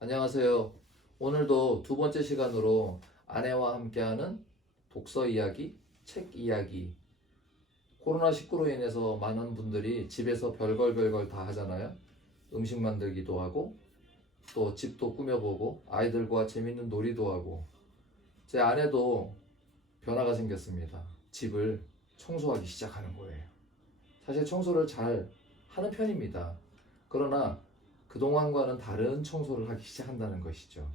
안녕하세요. 오늘도 두 번째 시간으로 아내와 함께하는 독서 이야기, 책 이야기. 코로나19로 인해서 많은 분들이 집에서 별걸 다 하잖아요. 음식 만들기도 하고, 또 집도 꾸며보고, 아이들과 재밌는 놀이도 하고. 제 아내도 변화가 생겼습니다. 집을 청소하기 시작하는 거예요. 사실 청소를 잘 하는 편입니다. 그러나 그동안과는 다른 청소를 하기 시작한다는 것이죠.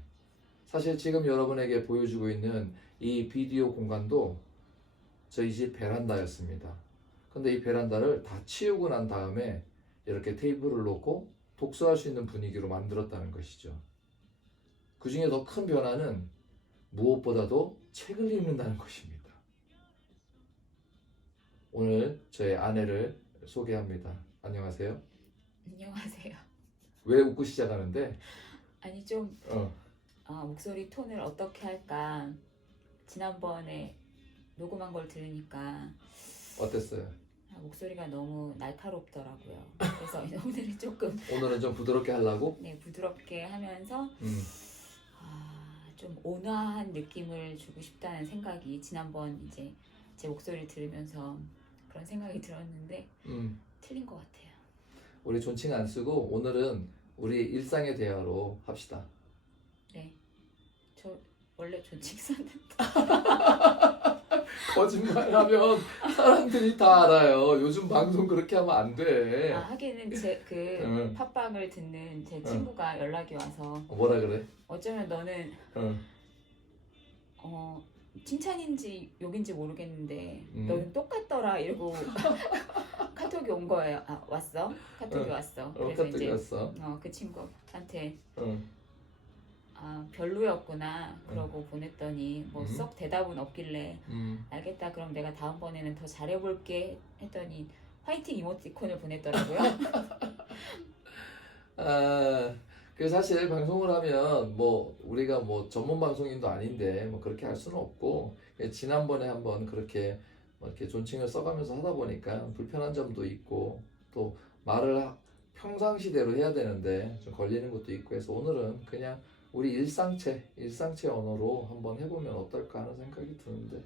사실 지금 여러분에게 보여주고 있는 이 비디오 공간도 저희 집 베란다였습니다. 근데 이 베란다를 다 치우고 난 다음에 이렇게 테이블을 놓고 독서할 수 있는 분위기로 만들었다는 것이죠. 그 중에 더 큰 변화는 무엇보다도 책을 읽는다는 것입니다. 오늘 저의 아내를 소개합니다. 안녕하세요. 안녕하세요. 왜 웃고 시작하는데? 아니 좀 어, 목소리 톤을 어떻게 할까 지난번에 녹음한 걸 들으니까 어땠어요? 목소리가 너무 날카롭더라고요. 그래서 오늘은 조금 오늘은 좀 부드럽게 하려고? 네, 부드럽게 하면서 음, 좀 온화한 느낌을 주고 싶다는 생각이 지난번 이제 제 목소리를 들으면서 그런 생각이 들었는데 음. 틀린 것 같아요. 우리 존칭 안 쓰고 오늘은 우리 일상의 대화로 합시다. 네, 저 원래 존칭 썼는데 거짓말하면 사람들이 다 알아요. 요즘 방송 그렇게 하면 안 돼. 하기는 제 그 응. 팟빵을 듣는 제 친구가 연락이 와서 뭐라 그래? 어쩌면 너는 응. 칭찬인지 욕인지 모르겠는데 음. 너는 똑같더라 이러고 카톡이 온 거예요. 왔어? 카톡이 응. 왔어. 그래서 카톡이 이제 왔어. 그 친구한테 응. 별로였구나 그러고 보냈더니 뭐 음. 썩 대답은 없길래 음. 알겠다 그럼 내가 다음번에는 더 잘해볼게 했더니 화이팅 이모티콘을 보냈더라고요. 아, 그 사실 방송을 하면 뭐 우리가 뭐 전문 방송인도 아닌데 뭐 그렇게 할 수는 없고 지난번에 한번 그렇게 뭐 이렇게 존칭을 써가면서 하다 보니까 불편한 점도 있고 또 말을 평상시대로 해야 되는데 좀 걸리는 것도 있고 해서 오늘은 그냥 우리 일상체 언어로 한번 해보면 어떨까 하는 생각이 드는데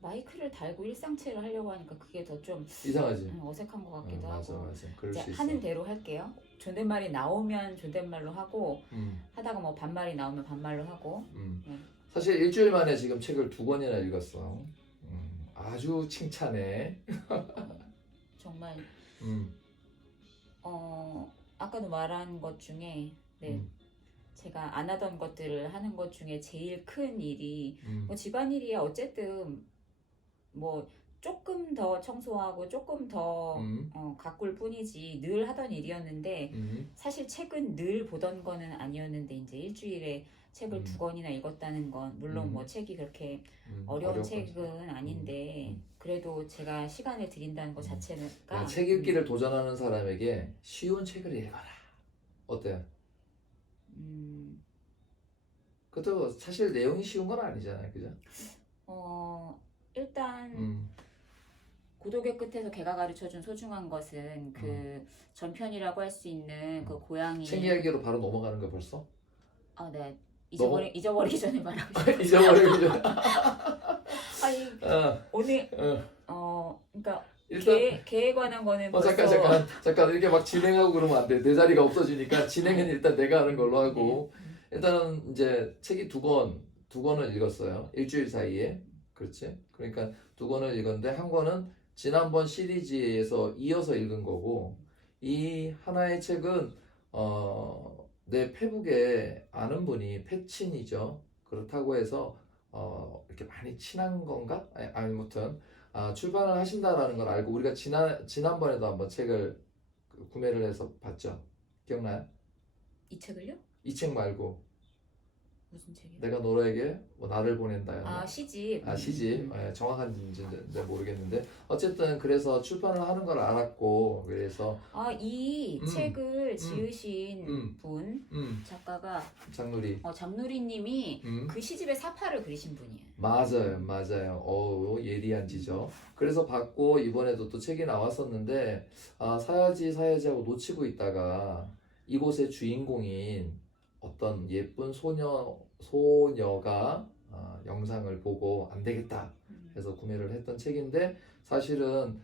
마이크를 달고 일상체를 하려고 하니까 그게 더 좀 이상하지? 어색한 것 같기도 맞아 하고 맞아 그럴 이제 수 있어. 하는 대로 할게요. 존댓말이 나오면 존댓말로 하고 음, 하다가 뭐 반말이 나오면 반말로 하고 네. 사실 일주일 만에 지금 책을 2권이나 읽었어. 아주 칭찬해. 정말 음, 아까도 말한 것 중에 네, 음, 제가 안 하던 것들을 하는 것 중에 제일 큰 일이 음, 뭐 집안일이야 어쨌든 뭐 조금 더 청소하고 조금 더 음, 가꿀 뿐이지 늘 하던 일이었는데 음, 사실 책은 늘 보던 거는 아니었는데 이제 일주일에 책을 음, 2권이나 읽었다는 건 물론 뭐 책이 그렇게 어려운 어렵거든. 책은 아닌데 그래도 제가 시간을 들인다는 것 야, 자체가 책 읽기를 도전하는 사람에게 쉬운 책을 읽어라. 어때요? 음, 그것도 사실 내용이 쉬운 건 아니잖아요, 그죠? 일단 음, 고독의 끝에서 걔가 가르쳐준 소중한 것은 그 전편이라고 할 수 있는 그 고양이 책 이야기로 바로 넘어가는 거 벌써? 네 넘어 잊어버리기 전에 말하고 싶어요. 잊어버리기 전. 아니 어, 오늘 그러니까 일단 걔에 관한 거는 잠깐 벌써 잠깐 이렇게 막 진행하고 그러면 안 돼. 내 자리가 없어지니까 진행은 일단 내가 하는 걸로 하고 일단은 이제 책이 두 권을 읽었어요. 일주일 사이에. 그렇지? 그러니까 2권을 읽었는데 한 권은 지난번 시리즈에서 이어서 읽은 거고 이 하나의 책은 내 페북에 아는 분이 패친이죠. 그렇다고 해서 이렇게 많이 친한 건가? 아무튼 출판을 하신다라는 걸 알고 우리가 지난번에도 한번 책을 구매를 해서 봤죠. 기억나요? 이 책을요? 이 책 말고 무슨 책이요? 내가 너에게 뭐 나를 보낸다였나? 시집. 시집. 정확한지는 모르겠는데 어쨌든 그래서 출판을 하는 걸 알았고 그래서 이 음, 책을 음, 지으신 음, 분 작가가 장누리. 장누리님이 음. 그 시집의 사파를 그리신 분이에요. 맞아요. 예리한 지적. 그래서 받고 이번에도 또 책이 나왔었는데 사야지 하고 놓치고 있다가 이곳의 주인공인 어떤 예쁜 소녀가 영상을 보고 안 되겠다 해서 구매를 했던 책인데 사실은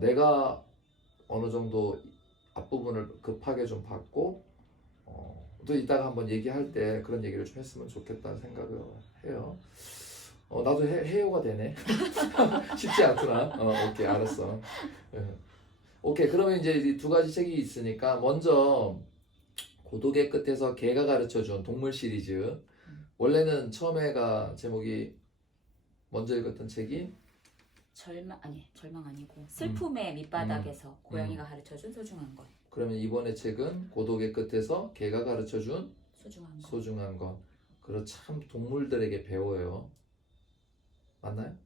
내가 어느 정도 앞부분을 급하게 좀 봤고 또 이따가 한번 얘기할 때 그런 얘기를 좀 했으면 좋겠다는 생각을 해요. 나도 해요가 되네. 쉽지 않구나. 오케이, 알았어. 예. 오케이, 그러면 이제 이 두 가지 책이 있으니까 먼저 고독의 끝에서 개가 가르쳐준 동물 시리즈. 원래는 처음에가 제목이 먼저 읽었던 책이 절망 아니고 슬픔의 밑바닥에서 고양이가 가르쳐준 소중한 것. 그러면 이번에 책은 고독의 끝에서 개가 가르쳐준 소중한 것. 소중한 것. 그리고 참 동물들에게 배워요. 맞나요?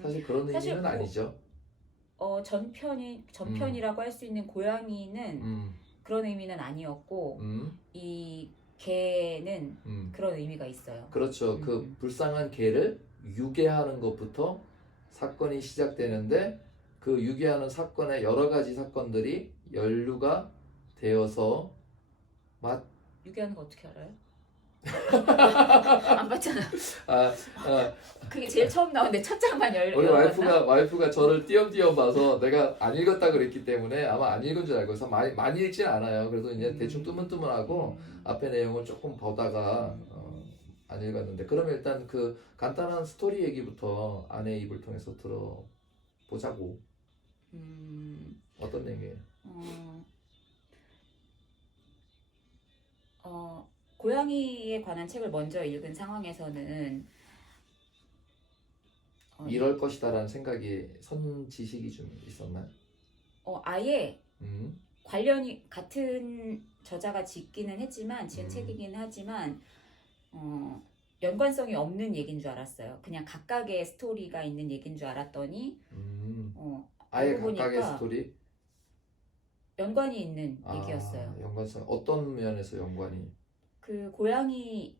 사실 그런 사실 의미는 아니죠. 전편이라고 할 수 있는 고양이는 그런 의미는 아니었고 이 개는 그런 의미가 있어요. 그렇죠. 그 불쌍한 개를 유괴하는 것부터 사건이 시작되는데 그 유괴하는 사건의 여러 가지 사건들이 연루가 되어서 유괴하는 거 어떻게 알아요? 안 봤잖아. 아, 그게 제일 처음 나오는데 첫 장만 우리 와이프가 저를 띄엄띄엄 봐서 내가 안 읽었다 그랬기 때문에 아마 안 읽은 줄 알고서 많이 읽진 않아요. 그래서 이제 대충 뜨문뜨문하고 앞에 내용을 조금 보다가 안 읽었는데 그러면 일단 그 간단한 스토리 얘기부터 아내의 입을 통해서 들어보자고. 어떤 내용이에요? 고양이에 관한 책을 먼저 읽은 상황에서는 이럴 것이다라는 생각이 선지식이 좀 있었나요? 아예 관련이 같은 저자가 짓기는 했지만 지은 책이긴 하지만 연관성이 없는 얘기인 줄 알았어요. 그냥 각각의 스토리가 있는 얘기인 줄 알았더니 아예 알고 각각의 보니까 스토리? 연관이 있는 얘기였어요. 연관성 어떤 면에서 연관이? 그 고양이에서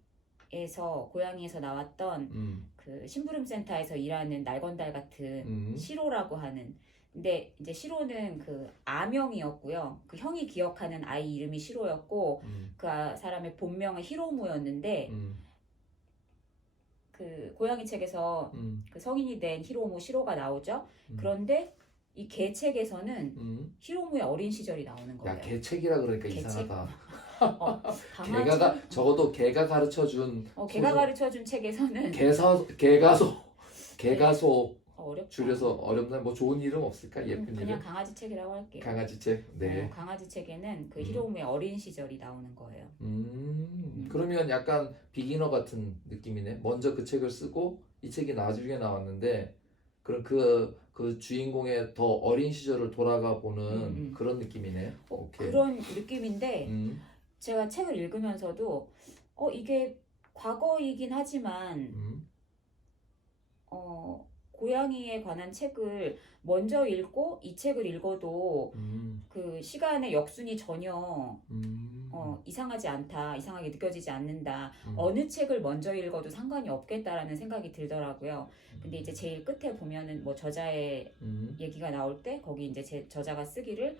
나왔던 그 심부름 센터에서 일하는 날건달 같은 시로라고 하는. 근데 이제 시로는 그 아명이었고요. 그 형이 기억하는 아이 이름이 시로였고 그 사람의 본명은 히로무였는데 그 고양이 책에서 그 성인이 된 히로무 시로가 나오죠. 그런데 이 개 책에서는 히로무의 어린 시절이 나오는 거예요. 야, 개 책이라 그러니까 개 이상하다. 강아지? 적어도 개가 가르쳐준 개가 가르쳐준 책에서는 개가소 어렵다. 줄여서 어렵나 뭐 좋은 이름 없을까? 예쁜 그냥 이름? 강아지 책이라고 할게요. 강아지 책. 네. 강아지 책에는 그 히로무의 어린 시절이 나오는 거예요. 그러면 약간 비기너 같은 느낌이네. 먼저 그 책을 쓰고 이 책이 나중에 나왔는데 그럼 그 주인공의 더 어린 시절을 돌아가 보는 그런 느낌이네. 오케이. 그런 느낌인데 제가 책을 읽으면서도 이게 과거이긴 하지만 고양이에 관한 책을 먼저 읽고 이 책을 읽어도 그 시간의 역순이 전혀 이상하지 않다, 이상하게 느껴지지 않는다. 어느 책을 먼저 읽어도 상관이 없겠다라는 생각이 들더라고요. 근데 이제 제일 끝에 보면은 뭐 저자의 얘기가 나올 때 거기 이제 저자가 쓰기를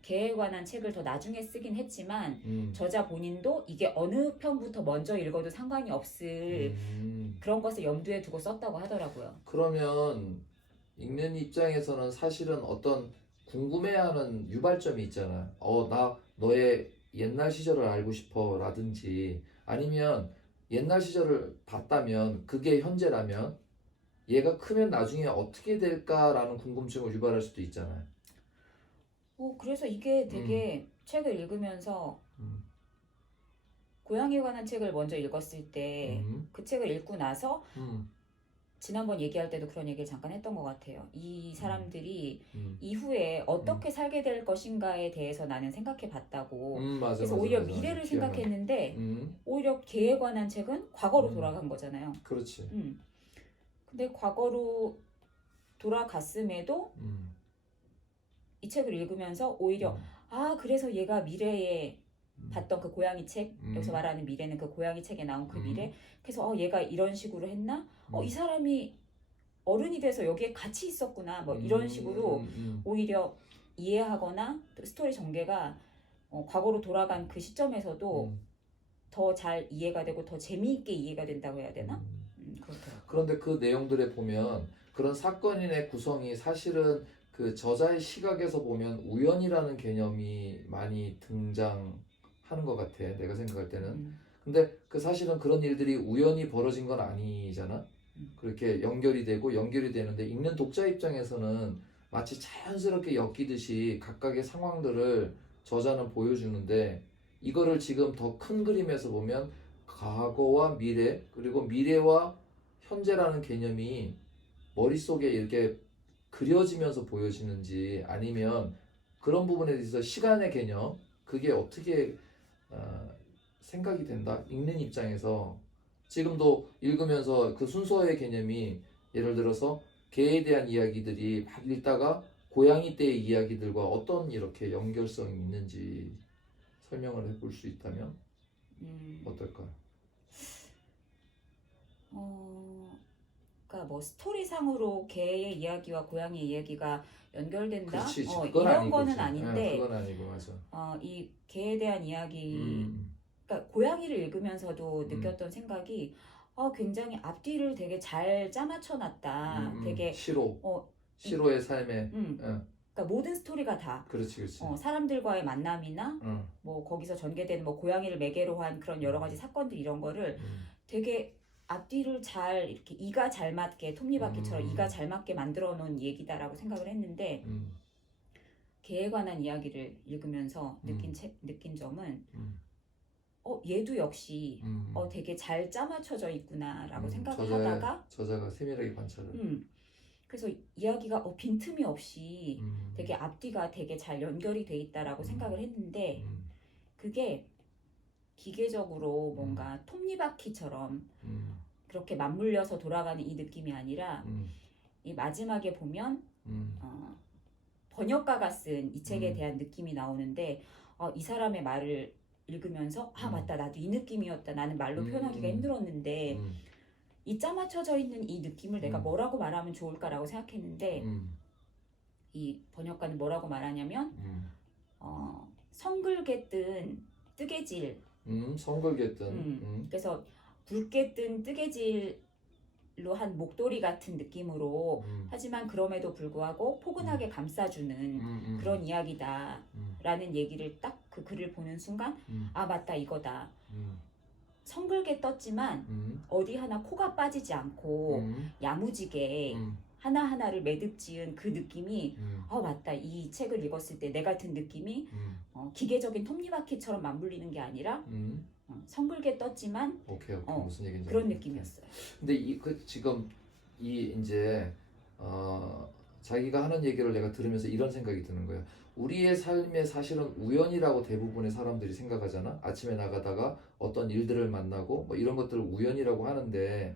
개에 관한 책을 더 나중에 쓰긴 했지만 저자 본인도 이게 어느 편부터 먼저 읽어도 상관이 없을 그런 것을 염두에 두고 썼다고 하더라고요. 그러면 읽는 입장에서는 사실은 어떤 궁금해하는 유발점이 있잖아. 나 너의 옛날 시절을 알고 싶어 라든지 아니면 옛날 시절을 봤다면 그게 현재라면 얘가 크면 나중에 어떻게 될까라는 궁금증을 유발할 수도 있잖아요. 그래서 이게 되게 책을 읽으면서 고양이에 관한 책을 먼저 읽었을 때 그 책을 읽고 나서 지난번 얘기할 때도 그런 얘기를 잠깐 했던 것 같아요. 이 사람들이 이후에 어떻게 살게 될 것인가에 대해서 나는 생각해 봤다고. 맞아, 그래서 맞아, 오히려 맞아, 미래를 맞아. 생각했는데 오히려 개에 관한 책은 과거로 돌아간 거잖아요. 그렇지. 근데 과거로 돌아갔음에도 이 책을 읽으면서 오히려 그래서 얘가 미래에 봤던 그 고양이 책, 여기서 말하는 미래는 그 고양이 책에 나온 그 미래. 그래서 얘가 이런 식으로 했나? 이 사람이 어른이 돼서 여기에 같이 있었구나. 뭐 이런 식으로 오히려 이해하거나 또 스토리 전개가 과거로 돌아간 그 시점에서도 음, 더 잘 이해가 되고 더 재미있게 이해가 된다고 해야 되나? 그렇더라고요. 그런데 그 내용들에 보면 그런 사건인의 구성이 사실은 그 저자의 시각에서 보면 우연이라는 개념이 많이 등장하는 것 같아. 내가 생각할 때는. 음, 근데 그 사실은 그런 일들이 우연히 벌어진 건 아니잖아. 그렇게 연결이 되는데 읽는 독자 입장에서는 마치 자연스럽게 엮이듯이 각각의 상황들을 저자는 보여주는데 이거를 지금 더 큰 그림에서 보면 과거와 미래 그리고 미래와 현재라는 개념이 머릿속에 이렇게 그려지면서 보여지는지 아니면 그런 부분에 대해서 시간의 개념 그게 어떻게 어, 생각이 된다 읽는 입장에서 지금도 읽으면서 그 순서의 개념이 예를 들어서 개에 대한 이야기들이 막 읽다가 고양이 때의 이야기들과 어떤 이렇게 연결성이 있는지 설명을 해볼 수 있다면 음, 어떨까? 그러니까 뭐 스토리상으로 개의 이야기와 고양이 이야기가 연결된다? 그렇지, 그건 이런 아니고, 거는 아닌데, 그건 아니고 맞아. 이 개에 대한 이야기, 음, 그러니까 고양이를 읽으면서도 음, 느꼈던 생각이, 굉장히 앞뒤를 되게 잘 짜맞춰 놨다. 되게, 어, 이, 시로의 삶에, 그러니까 모든 스토리가 다, 그렇지, 그렇지. 사람들과의 만남이나, 뭐 거기서 전개되는 뭐 고양이를 매개로 한 그런 여러 가지 사건들 이런 거를 되게 앞뒤를 잘 이렇게 이가 잘 맞게 톱니바퀴처럼 이가 잘 맞게 만들어 놓은 얘기다라고 생각을 했는데 개에 관한 이야기를 읽으면서 느낀 점은 얘도 역시 되게 잘 짜맞춰져 있구나라고 생각을 하다가 저자가 세밀하게 관찰을. 그래서 이야기가 빈틈이 없이 되게 앞뒤가 되게 잘 연결이 돼 있다라고 생각을 했는데 그게 기계적으로 뭔가 톱니바퀴처럼 그렇게 맞물려서 돌아가는 이 느낌이 아니라 이 마지막에 보면 번역가가 쓴 이 책에 대한 느낌이 나오는데 이 사람의 말을 읽으면서 맞다 나도 이 느낌이었다 나는 말로 표현하기가 힘들었는데 이 짜맞춰져 있는 이 느낌을 내가 뭐라고 말하면 좋을까라고 생각했는데 이 번역가는 뭐라고 말하냐면 성글게 뜬 뜨개질 성글겠든. 그래서 붉게 뜬 뜨개질로 한 목도리 같은 느낌으로 하지만 그럼에도 불구하고 포근하게 감싸주는 그런 이야기다라는 얘기를 딱 그 글을 보는 순간 맞다 이거다. 성글게 떴지만 어디 하나 코가 빠지지 않고 야무지게 하나하나를 매듭 지은 그 느낌이 맞다 이 책을 읽었을 때 내 같은 느낌이 기계적인 톱니바퀴처럼 맞물리는 게 아니라 성글게 떴지만 오케이 무슨 얘기인지 그런 알겠다. 느낌이었어요. 근데 지금 이제 자기가 하는 얘기를 내가 들으면서 이런 생각이 드는 거야. 우리의 삶에 사실은 우연이라고 대부분의 사람들이 생각하잖아. 아침에 나가다가 어떤 일들을 만나고 뭐 이런 것들을 우연이라고 하는데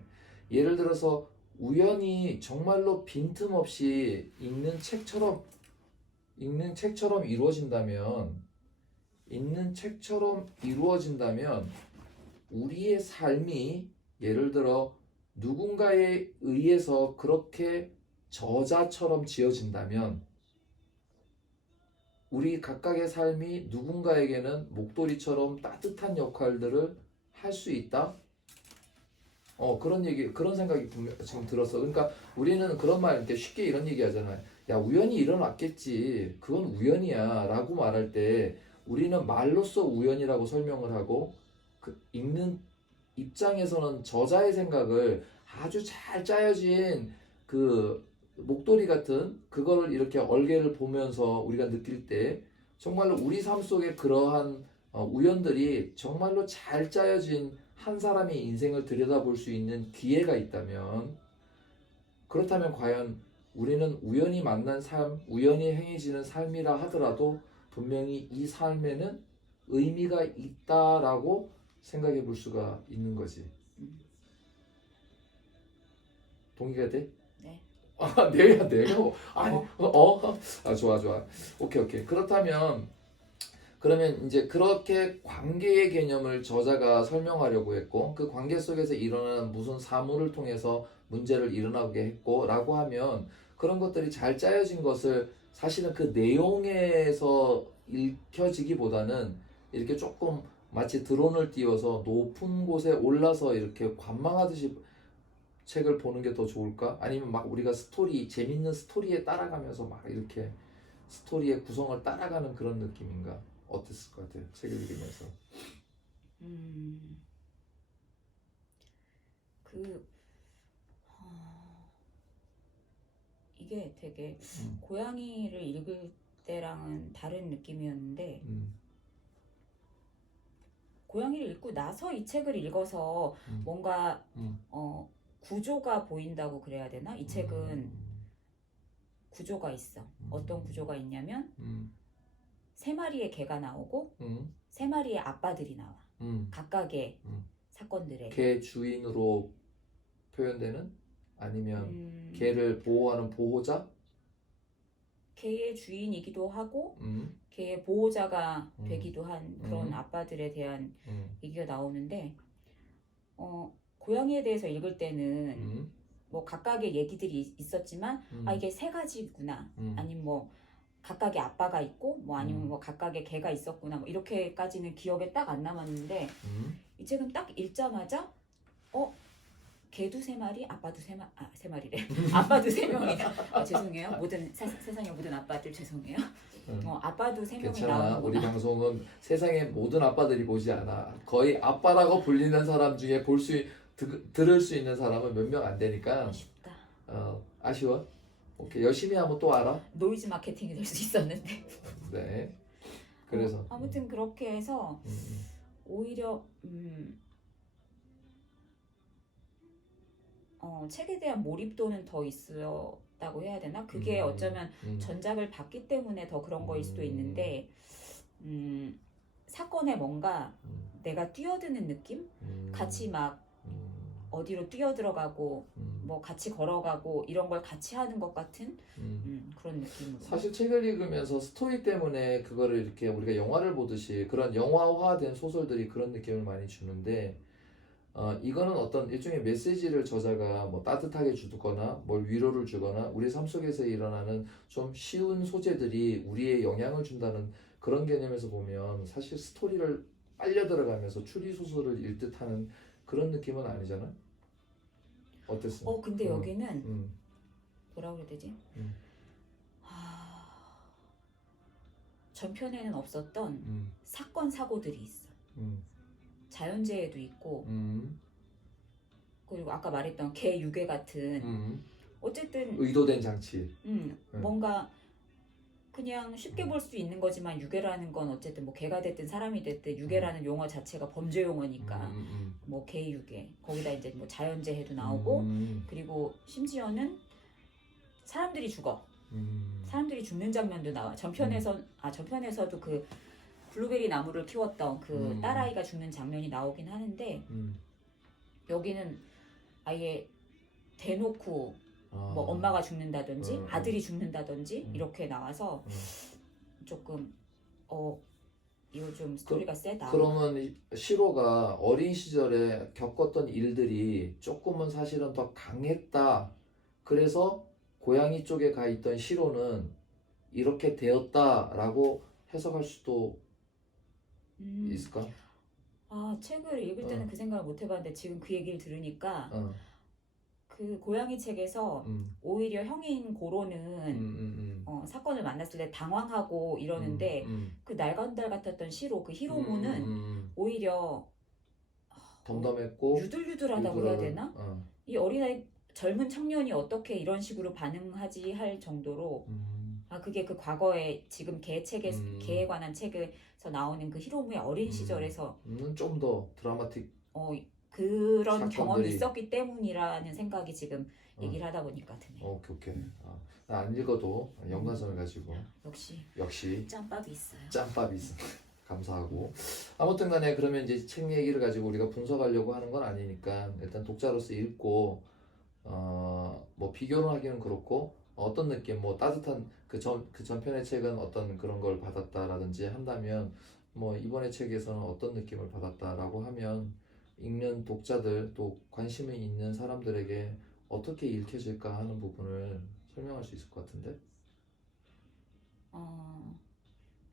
예를 들어서 우연히 정말로 빈틈없이 읽는 책처럼 이루어진다면 우리의 삶이 예를 들어 누군가에 의해서 그렇게 저자처럼 지어진다면 우리 각각의 삶이 누군가에게는 목도리처럼 따뜻한 역할들을 할 수 있다? 그런 생각이 지금 들었어. 그러니까 우리는 그런 말, 이렇게 쉽게 이런 얘기 하잖아요. 야, 우연히 일어났겠지. 그건 우연이야. 라고 말할 때 우리는 말로써 우연이라고 설명을 하고 그 읽는 입장에서는 저자의 생각을 아주 잘 짜여진 그 목도리 같은 그거를 이렇게 얼개를 보면서 우리가 느낄 때 정말로 우리 삶 속에 그러한 우연들이 정말로 잘 짜여진 한 사람의 인생을 들여다볼 수 있는 기회가 있다면 그렇다면 과연 우리는 우연히 만난 삶, 우연히 행해지는 삶이라 하더라도 분명히 이 삶에는 의미가 있다라고 생각해 볼 수가 있는 거지. 동의가 돼? 네. 내가 좋아. 오케이. 그러면 이제 그렇게 관계의 개념을 저자가 설명하려고 했고 그 관계 속에서 일어나는 무슨 사물을 통해서 문제를 일어나게 했고 라고 하면 그런 것들이 잘 짜여진 것을 사실은 그 내용에서 읽혀지기보다는 이렇게 조금 마치 드론을 띄워서 높은 곳에 올라서 이렇게 관망하듯이 책을 보는 게 더 좋을까? 아니면 막 우리가 재밌는 스토리에 따라가면서 막 이렇게 스토리의 구성을 따라가는 그런 느낌인가? 어땠을 것 같아요? 책을 읽으면서. 음, 그, 이게 되게 음, 고양이를 읽을 때랑은 다른 느낌이었는데, 음, 고양이를 읽고 나서 이 책을 읽어서 음, 뭔가, 음, 구조가 보인다고 그래야 되나? 이 책은 음, 구조가 있어. 어떤 음, 구조가 있냐면, 음, 세 마리의 개가 나오고, 음, 세 마리의 아빠들이 나와. 음, 각각의 음. 사건들에. 개 주인으로 표현되는? 아니면 음, 개를 보호하는 보호자? 개의 주인이기도 하고, 음, 개의 보호자가 음, 되기도 한 그런 음, 아빠들에 대한 음, 얘기가 나오는데, 고양이에 대해서 읽을 때는 음, 뭐 각각의 얘기들이 있었지만, 아, 음, 이게 세 가지구나. 음, 아니면 뭐 각각의 아빠가 있고, 뭐 아니면 음, 뭐 각각의 개가 있었구나. 뭐 이렇게까지는 기억에 딱 안 남았는데, 음. 이 책은 딱 읽자마자, 어, 개도 세 마리, 아빠도 세 마리래. 아빠도 세 명이다. 죄송해요. 세상의 모든 아빠들 죄송해요. 음. 아빠도 세 명이 괜찮아. 우리 나오는구나. 방송은 세상의 모든 아빠들이 보지 않아. 거의 아빠라고 불리는 사람 중에 들을 수 있는 사람은 몇 명 안 되니까 아쉽다. 아쉬워. 오케이. 열심히 하면 또 알아. 노이즈 마케팅이 될 수 있었는데. 네. 그래서 아무튼 그렇게 해서 음, 오히려 책에 대한 몰입도는 더 있었다고 해야 되나? 그게 음, 어쩌면 음, 전작을 봤기 때문에 더 그런 거일 수도 음, 있는데 사건에 뭔가 음, 내가 뛰어드는 느낌? 같이 음, 막 음, 어디로 뛰어들어가고 음, 뭐 같이 걸어가고 이런 걸 같이 하는 것 같은 음. 그런 느낌으로. 사실 책을 읽으면서 스토리 때문에 그거를 이렇게 우리가 영화를 보듯이 그런 영화화된 소설들이 그런 느낌을 많이 주는데 이거는 어떤 일종의 메시지를 저자가 뭐 따뜻하게 주거나 뭘 위로를 주거나 우리 삶 속에서 일어나는 좀 쉬운 소재들이 우리의 영향을 준다는 그런 개념에서 보면 사실 스토리를 빨려 들어가면서 추리 소설을 읽듯 하는 그런 느낌은 아니잖아? 어땠어? 근데 여기는 음, 뭐라 그래야 되지? 음, 전편에는 없었던 음, 사건 사고들이 있어. 음, 자연재해도 있고 음, 그리고 아까 말했던 개 유괴 같은 음. 어쨌든 의도된 장치. 뭔가 그냥 쉽게 음, 볼 수 있는 거지만 유괴라는 건 어쨌든 뭐 개가 됐든 사람이 됐든 음, 유괴라는 용어 자체가 범죄 용어니까 음, 뭐 개 유괴 거기다 이제 뭐 자연재해도 나오고 음, 그리고 심지어는 사람들이 죽어. 음, 사람들이 죽는 장면도 나와. 음, 전편에서도 그 블루베리 나무를 키웠던 그 음, 딸아이가 죽는 장면이 나오긴 하는데 음. 여기는 아예 대놓고 뭐 아, 엄마가 죽는다든지 음, 아들이 죽는다든지 음, 이렇게 나와서 음. 조금 어 이거 좀 그, 스토리가 세다. 그러면 시로가 어린 시절에 겪었던 일들이 조금은 사실은 더 강했다. 그래서 고양이 쪽에 가 있던 시로는 이렇게 되었다라고 해석할 수도 음, 있을까? 책을 읽을 때는 어, 그 생각을 못 해봤는데 지금 그 얘기를 들으니까 어, 그 고양이 책에서 음, 오히려 형인 고로는 음, 사건을 만났을 때 당황하고 음, 이러는데 음, 그 날간달 같았던 시로 그 음, 히로무는 오히려 덤덤했고 유들유들하다고 해야 유두를 되나? 이 어린아이 젊은 청년이 어떻게 이런 식으로 반응하지 할 정도로 그게 그 과거에 지금 개에 음, 관한 책에서 나오는 그 히로무의 어린 시절에서 좀 더 드라마틱 어, 그런 경험이 사건들이 있었기 때문이라는 생각이 지금 어, 얘기를 하다 보니까 드네. 오케이 오케이 나안 읽어도 연관성을 가지고 역시 역시 짬밥이 있어요. 짬밥이 있어 감사하고 아무튼 간에 그러면 이제 책 얘기를 가지고 우리가 분석하려고 하는 건 아니니까 일단 독자로서 읽고 뭐 비교를 하기는 그렇고 어떤 느낌 뭐 따뜻한 그 전편의 책은 어떤 그런 걸 받았다라든지 한다면 뭐 이번의 책에서는 어떤 느낌을 받았다라고 하면 읽는 독자들 또 관심이 있는 사람들에게 어떻게 읽혀질까 하는 부분을 설명할 수 있을 것 같은데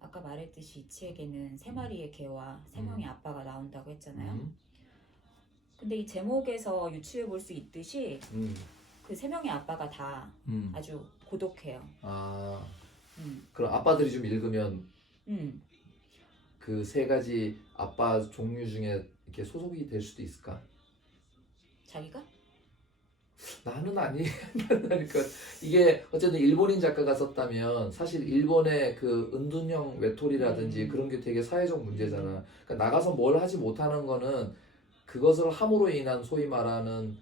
아까 말했듯이 이 책에는 세 마리의 개와 세 명의 아빠가 나온다고 했잖아요. 근데 이 제목에서 유추해 볼 수 있듯이 그 세 명의 아빠가 다 아주 고독해요. 아, 음, 그럼 아빠들이 좀 읽으면 음. 그 세 가지 아빠 종류 중에 이렇게 소속이 될 수도 있을까? 자기가? 나는 아니라니까. 이게 어쨌든 일본인 작가가 썼다면 사실 일본의 그 은둔형 외톨이라든지 그런 게 되게 사회적 문제잖아. 그러니까 나가서 뭘 하지 못하는 거는 그것을 함으로 인한 소위 말하는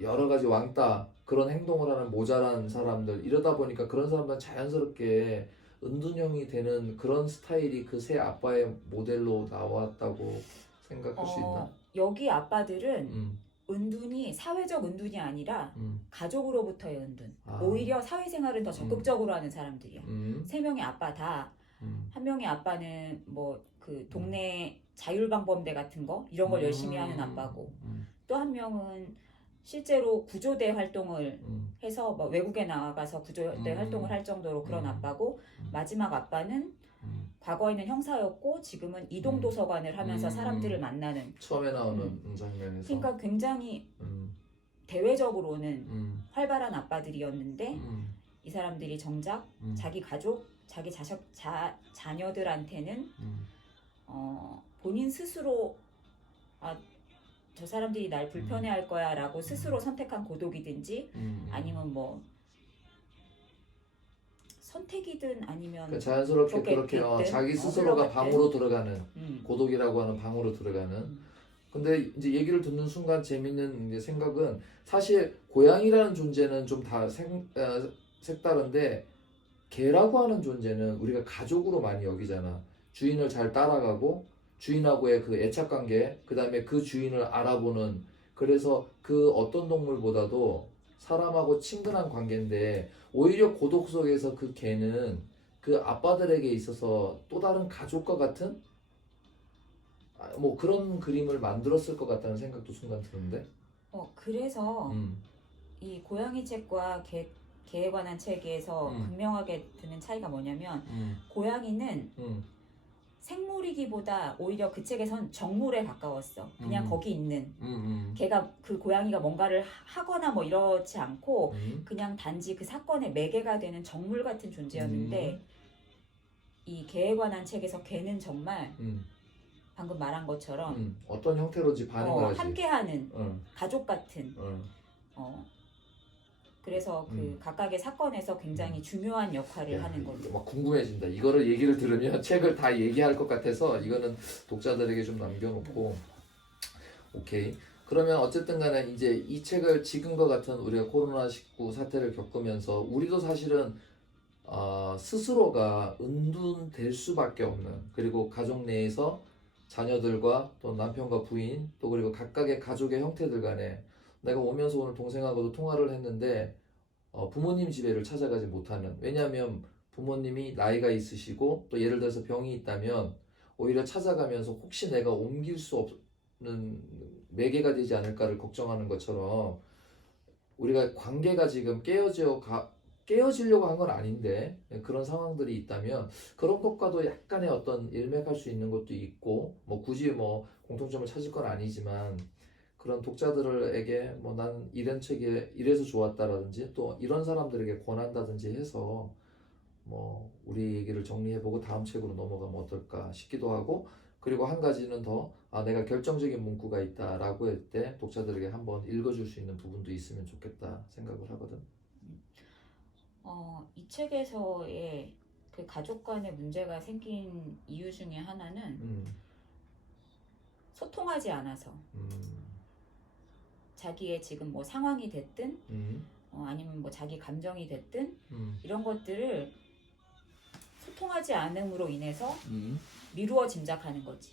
여러 가지 왕따 그런 행동을 하는 모자란 사람들, 이러다 보니까 그런 사람들은 자연스럽게 은둔형이 되는 그런 스타일이 그 새 아빠의 모델로 나왔다고 생각할 수 있나? 여기 아빠들은 음, 은둔이 사회적 은둔이 아니라 음, 가족으로부터의 은둔. 아, 오히려 사회생활을 더 적극적으로 하는 사람들이야. 세 명의 아빠 다. 음, 한 명의 아빠는 뭐 그 동네 자율방범대 같은 거 이런 걸 열심히 하는 아빠고, 또 한 명은 실제로 구조대 활동을 해서 뭐 외국에 나가서 구조대 활동을 할 정도로 그런 아빠고, 마지막 아빠는 과거에는 형사였고 지금은 이동도서관을 하면서 사람들을 만나는. 처음에 나오는 장면에서. 그러니까 굉장히 음, 대외적으로는 음, 활발한 아빠들이었는데 음, 이 사람들이 정작 자기 가족, 자기 자녀들한테는 본인 스스로 저 사람들이 날 불편해할 거야 라고 스스로 선택한 고독이든지 아니면 뭐 선택이든 아니면 그러니까 자연스럽게 그렇게 됐든, 자기 스스로가 흘러갔든. 방으로 들어가는 음, 고독이라고 하는 방으로 들어가는. 근데 이제 얘기를 듣는 순간 재밌는 이제 생각은 사실 고양이라는 존재는 좀 다 색다른데 개라고 하는 존재는 우리가 가족으로 많이 여기잖아. 주인을 잘 따라가고 주인하고의 그 애착 관계, 그 다음에 그 주인을 알아보는, 그래서 그 어떤 동물보다도 사람하고 친근한 관계인데 오히려 고독 속에서 그 개는 그 아빠들에게 있어서 또 다른 가족과 같은 뭐 그런 그림을 만들었을 것 같다는 생각도 순간 드는데. 그래서 음, 이 고양이 책과 개에 관한 책에서 극명하게 드는 차이가 뭐냐면 고양이는 생물이기보다 오히려 그 책에선 정물에 가까웠어. 그냥 거기 있는. 걔가 그 고양이가 뭔가를 하거나 뭐 이렇지 않고 그냥 단지 그 사건의 매개가 되는 정물 같은 존재였는데 이 개에 관한 책에서 개는 정말 방금 말한 것처럼 어떤 형태로인지 반응을 하지. 함께하는 가족 같은. 그래서 그 각각의 사건에서 굉장히 중요한 역할을 하는 거죠. 막 궁금해진다. 이거를 얘기를 들으면 책을 다 얘기할 것 같아서 이거는 독자들에게 좀 남겨놓고. 오케이. 그러면 어쨌든 간에 이제 이 책을 지금과 같은 우리가 코로나19 사태를 겪으면서 우리도 사실은 스스로가 은둔될 수밖에 없는, 그리고 가족 내에서 자녀들과 또 남편과 부인 또 그리고 각각의 가족의 형태들 간에, 내가 오면서 오늘 동생하고도 통화를 했는데 부모님 집에를 찾아가지 못하는, 왜냐하면 부모님이 나이가 있으시고 또 예를 들어서 병이 있다면 오히려 찾아가면서 혹시 내가 옮길 수 없는 매개가 되지 않을까를 걱정하는 것처럼 우리가 관계가 지금 깨어지려고 한 건 아닌데 그런 상황들이 있다면 그런 것과도 약간의 어떤 일맥할 수 있는 것도 있고, 뭐 굳이 뭐 공통점을 찾을 건 아니지만 그런 독자들에게 뭐 난 이런 책이 이래서 좋았다라든지 또 이런 사람들에게 권한다든지 해서 뭐 우리 얘기를 정리해보고 다음 책으로 넘어가면 어떨까 싶기도 하고, 그리고 한 가지는 더 내가 결정적인 문구가 있다라고 할 때 독자들에게 한번 읽어줄 수 있는 부분도 있으면 좋겠다 생각을 하거든. 이 책에서의 그 가족 간의 문제가 생긴 이유 중에 하나는 소통하지 않아서. 자기의 지금 뭐 상황이 됐든 아니면 뭐 자기 감정이 됐든 이런 것들을 소통하지 않음으로 인해서 미루어 짐작하는 거지.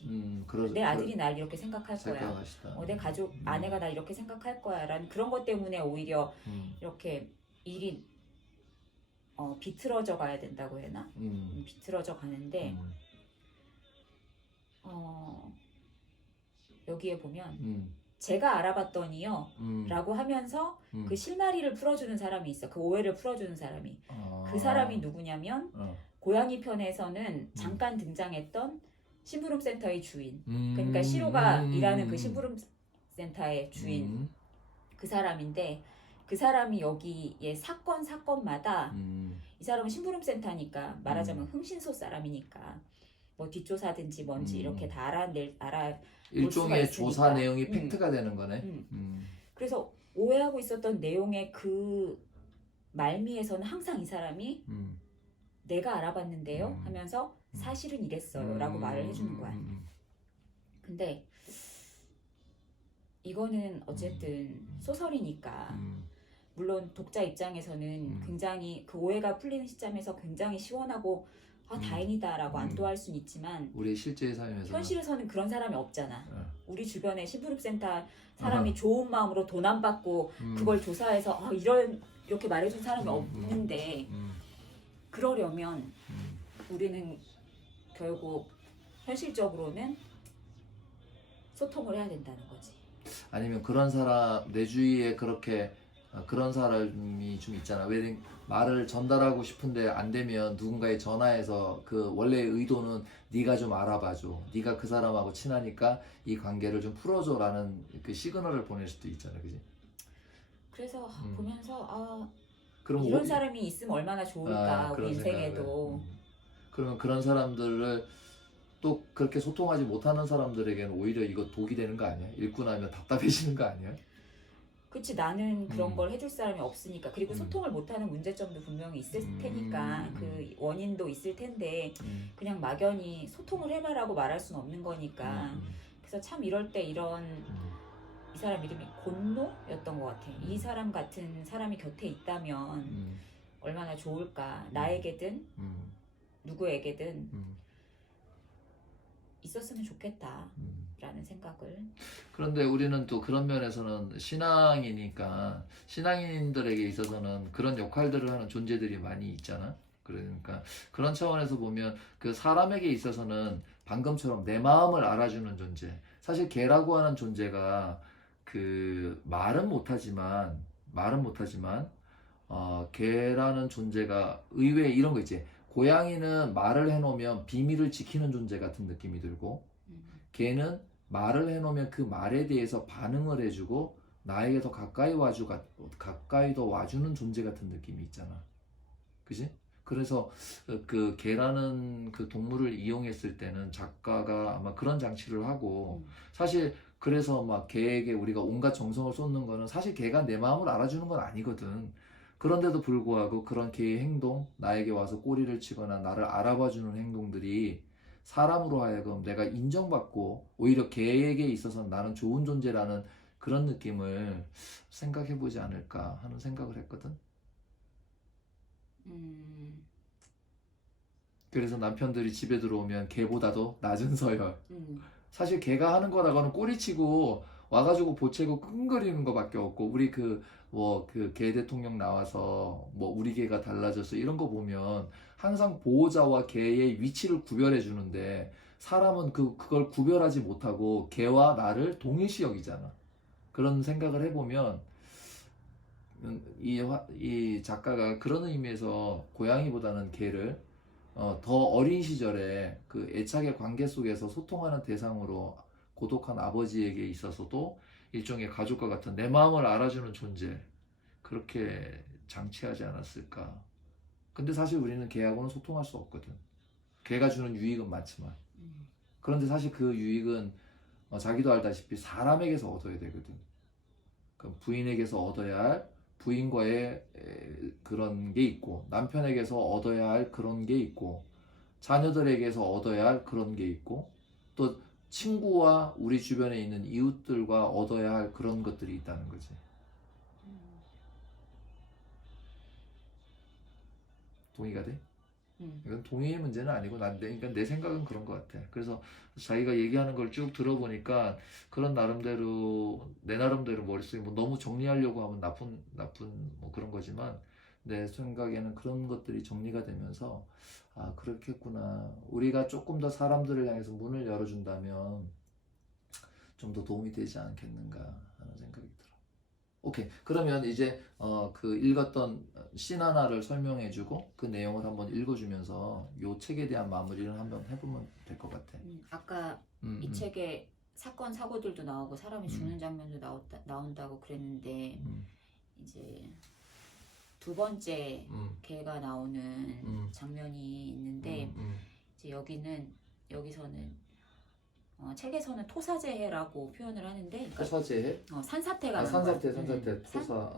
내 아들이 날 이렇게 생각할 거야. 내 가족 아내가 날 이렇게 생각할 거야 라는 그런 것 때문에 오히려 이렇게 일이 비틀어져 가야 된다고 해야 하나? 비틀어져 가는데 여기에 보면 제가 알아봤더니요 라고 하면서 그 실마리를 풀어주는 사람이 있어. 그 오해를 풀어주는 사람이. 그 사람이 누구냐면 고양이 편에서는 잠깐 등장했던 심부름센터의 주인. 그러니까 시로가 일하는 그 심부름센터의 주인. 그 사람인데 그 사람이 여기에 사건마다 이 사람은 심부름센터니까 말하자면 흥신소 사람이니까 뭐 뒷조사든지 뭔지 이렇게 다 일종의 조사 내용이 팩트가 되는 거네. 그래서 오해하고 있었던 내용의 그 말미에서는 항상 이 사람이 내가 알아봤는데요 하면서 사실은 이랬어요 라고 말을 해주는 거야. 근데 이거는 어쨌든 소설이니까 물론 독자 입장에서는 굉장히 그 오해가 풀리는 시점에서 굉장히 시원하고 다행이다라고 안도할 수는 있지만 우리 실제 삶에서 현실에서는 그런 사람이 없잖아. 우리 주변에 심부름센터 사람이 좋은 마음으로 돈 안 받고 그걸 조사해서 이렇게 말해준 사람이 없는데 그러려면 우리는 결국 현실적으로는 소통을 해야 된다는 거지. 아니면 그런 사람 내 주위에 그렇게 그런 사람이 좀 있잖아. 왜 말을 전달하고 싶은데 안 되면 누군가에 전화해서 그 원래 의도는 네가 좀 알아봐줘. 네가 그 사람하고 친하니까 이 관계를 좀 풀어줘라는 그 시그널을 보낼 수도 있잖아, 그지? 그래서 보면서 그럼 이런 사람이 있으면 얼마나 좋을까 우리 인생에도. 그러면 그런 사람들을 또 그렇게 소통하지 못하는 사람들에게는 오히려 이거 독이 되는 거 아니야? 읽고 나면 답답해지는 거 아니야? 그치, 나는 그런 걸 해줄 사람이 없으니까. 그리고 소통을 못하는 문제점도 분명히 있을 테니까 그 원인도 있을 텐데 그냥 막연히 소통을 해봐라고 말할 수는 없는 거니까. 그래서 참 이럴 때 이 사람 이름이 곤노였던 것 같아. 이 사람 같은 사람이 곁에 있다면 얼마나 좋을까. 나에게든 누구에게든 있었으면 좋겠다 라는 생각을. 그런데 우리는 또 그런 면에서는 신앙이니까 신앙인들에게 있어서는 그런 역할들을 하는 존재들이 많이 있잖아. 그러니까 그런 차원에서 보면 그 사람에게 있어서는 방금처럼 내 마음을 알아주는 존재, 사실 개라고 하는 존재가 그 말은 못하지만 개라는 존재가 의외에 이런 거 있지. 고양이는 말을 해놓으면 비밀을 지키는 존재 같은 느낌이 들고, 개는 말을 해놓으면 그 말에 대해서 반응을 해주고 나에게 더 가까이 더 와주는 존재 같은 느낌이 있잖아. 그지? 그래서 그 개라는 그 동물을 이용했을 때는 작가가 아마 그런 장치를 하고, 사실 그래서 막 개에게 우리가 온갖 정성을 쏟는 거는 사실 개가 내 마음을 알아주는 건 아니거든. 그런데도 불구하고 그런 개의 행동, 나에게 와서 꼬리를 치거나 나를 알아봐주는 행동들이 사람으로 하여금 내가 인정받고 오히려 개에게 있어서 나는 좋은 존재라는 그런 느낌을 생각해보지 않을까 하는 생각을 했거든. 그래서 남편들이 집에 들어오면 개보다도 낮은 서열. 사실 개가 하는 거라고는 꼬리치고 와가지고 보채고 끙거리는 거밖에 없고, 우리 그 개 대통령 나와서 우리 개가 달라졌어 이런 거 보면 항상 보호자와 개의 위치를 구별해 주는데, 사람은 그걸 구별하지 못하고 개와 나를 동일시 여기잖아. 그런 생각을 해보면 이 작가가 그런 의미에서 고양이보다는 개를 더 어린 시절에 그 애착의 관계 속에서 소통하는 대상으로 고독한 아버지에게 있어서도 일종의 가족과 같은 내 마음을 알아주는 존재, 그렇게 장치하지 않았을까. 근데 사실 우리는 개하고는 소통할 수 없거든. 개가 주는 유익은 많지만, 그런데 사실 그 유익은 자기도 알다시피 사람에게서 얻어야 되거든. 그 부인에게서 얻어야 할 부인과의 그런 게 있고, 남편에게서 얻어야 할 그런 게 있고, 자녀들에게서 얻어야 할 그런 게 있고, 또 친구와 우리 주변에 있는 이웃들과 얻어야 할 그런 것들이 있다는 거지. 동의가 돼? 이건 동의의 문제는 아니고 그러니까 내 생각은 그런 것 같아. 그래서 자기가 얘기하는 걸 쭉 들어보니까 그런 나름대로 내 나름대로 머릿속에 너무 정리하려고 하면 나쁜 그런 거지만, 내 생각에는 그런 것들이 정리가 되면서 그렇겠구나. 우리가 조금 더 사람들을 향해서 문을 열어준다면 좀 더 도움이 되지 않겠는가 하는 생각이 들어. 오케이. 그러면 이제 그 읽었던 씬 하나를 설명해주고 그 내용을 한번 읽어주면서 요 책에 대한 마무리를 한번 해보면 될 것 같아. 아까 이 책에 사건 사고들도 나오고 사람이 죽는 장면도 나온다고 그랬는데 이제 두 번째 개가 나오는 장면이 있는데 이제 여기서는 책에서는 토사재해라고 표현을 하는데 그러니까 토사재해? 산사태가 난 산사태, 거야. 산사태, 토사.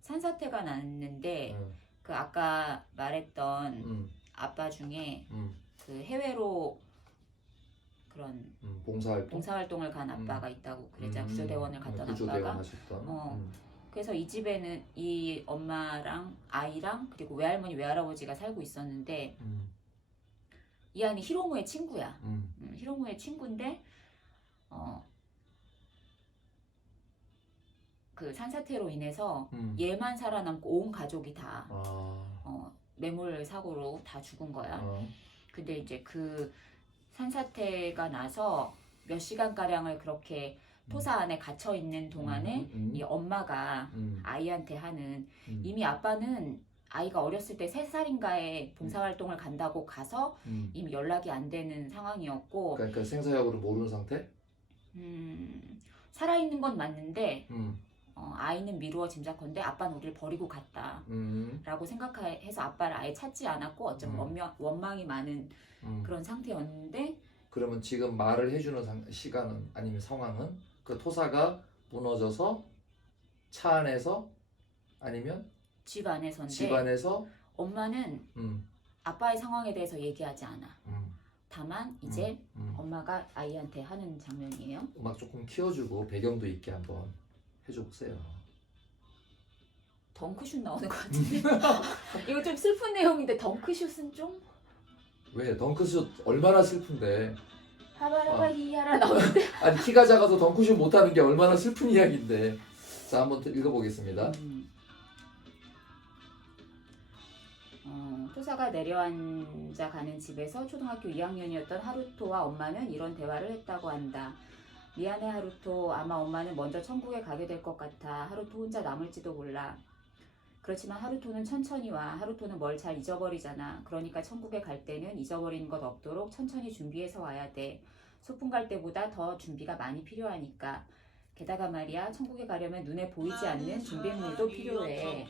산사태가 났는데 그 아까 말했던 아빠 중에 그 해외로 그런 봉사활동을 간 아빠가 있다고 그랬잖아. 구조대원을 갔던 아빠가. 그래서 이 집에는 이 엄마랑 아이랑 그리고 외할머니 외할아버지가 살고 있었는데 이 아이는 히로무의 친구야. 히로무의 친구인데 그 산사태로 인해서 얘만 살아남고 온 가족이 다 매몰 사고로 다 죽은 거야. 근데 이제 그 산사태가 나서 몇 시간 가량을 그렇게 토사 안에 갇혀 있는 동안에 이 엄마가 아이한테 하는 이미 아빠는 아이가 어렸을 때 3살인가에 봉사활동을 간다고 가서 이미 연락이 안 되는 상황이었고 그러니까 생사여부를 모르는 상태? 살아있는 건 맞는데 아이는 미루어 짐작컨대 아빠는 우리를 버리고 갔다 라고 생각해서 아빠를 아예 찾지 않았고 어쩌면 원망이 많은 그런 상태였는데 그러면 지금 말을 해주는 시간은 아니면 상황은 그 토사가 무너져서 차 안에서 아니면 집 안에서인데 집 안에서 엄마는 아빠의 상황에 대해서 얘기하지 않아. 다만 이제 엄마가 아이한테 하는 장면이에요. 음악 조금 키워주고 배경도 있게 한번 해줘보세요. 덩크슛 나오는 것 같은데 이거 좀 슬픈 내용인데 덩크슛은 좀 왜? 덩크슛 얼마나 슬픈데. 하바라바 히야라 나오는데 아니 키가 작아서 덩크슛 못하는 게 얼마나 슬픈 이야기인데. 자 한번 읽어보겠습니다. 토사가 내려앉아 가는 집에서 초등학교 2학년이었던 하루토와 엄마는 이런 대화를 했다고 한다. 미안해 하루토. 아마 엄마는 먼저 천국에 가게 될 것 같아. 하루토 혼자 남을지도 몰라. 그렇지만 하루토는 천천히 와. 하루토는 뭘 잘 잊어버리잖아. 그러니까 천국에 갈 때는 잊어버리는 것 없도록 천천히 준비해서 와야 돼. 소풍 갈 때보다 더 준비가 많이 필요하니까. 게다가 말이야, 천국에 가려면 눈에 보이지 않는 준비물도 필요해.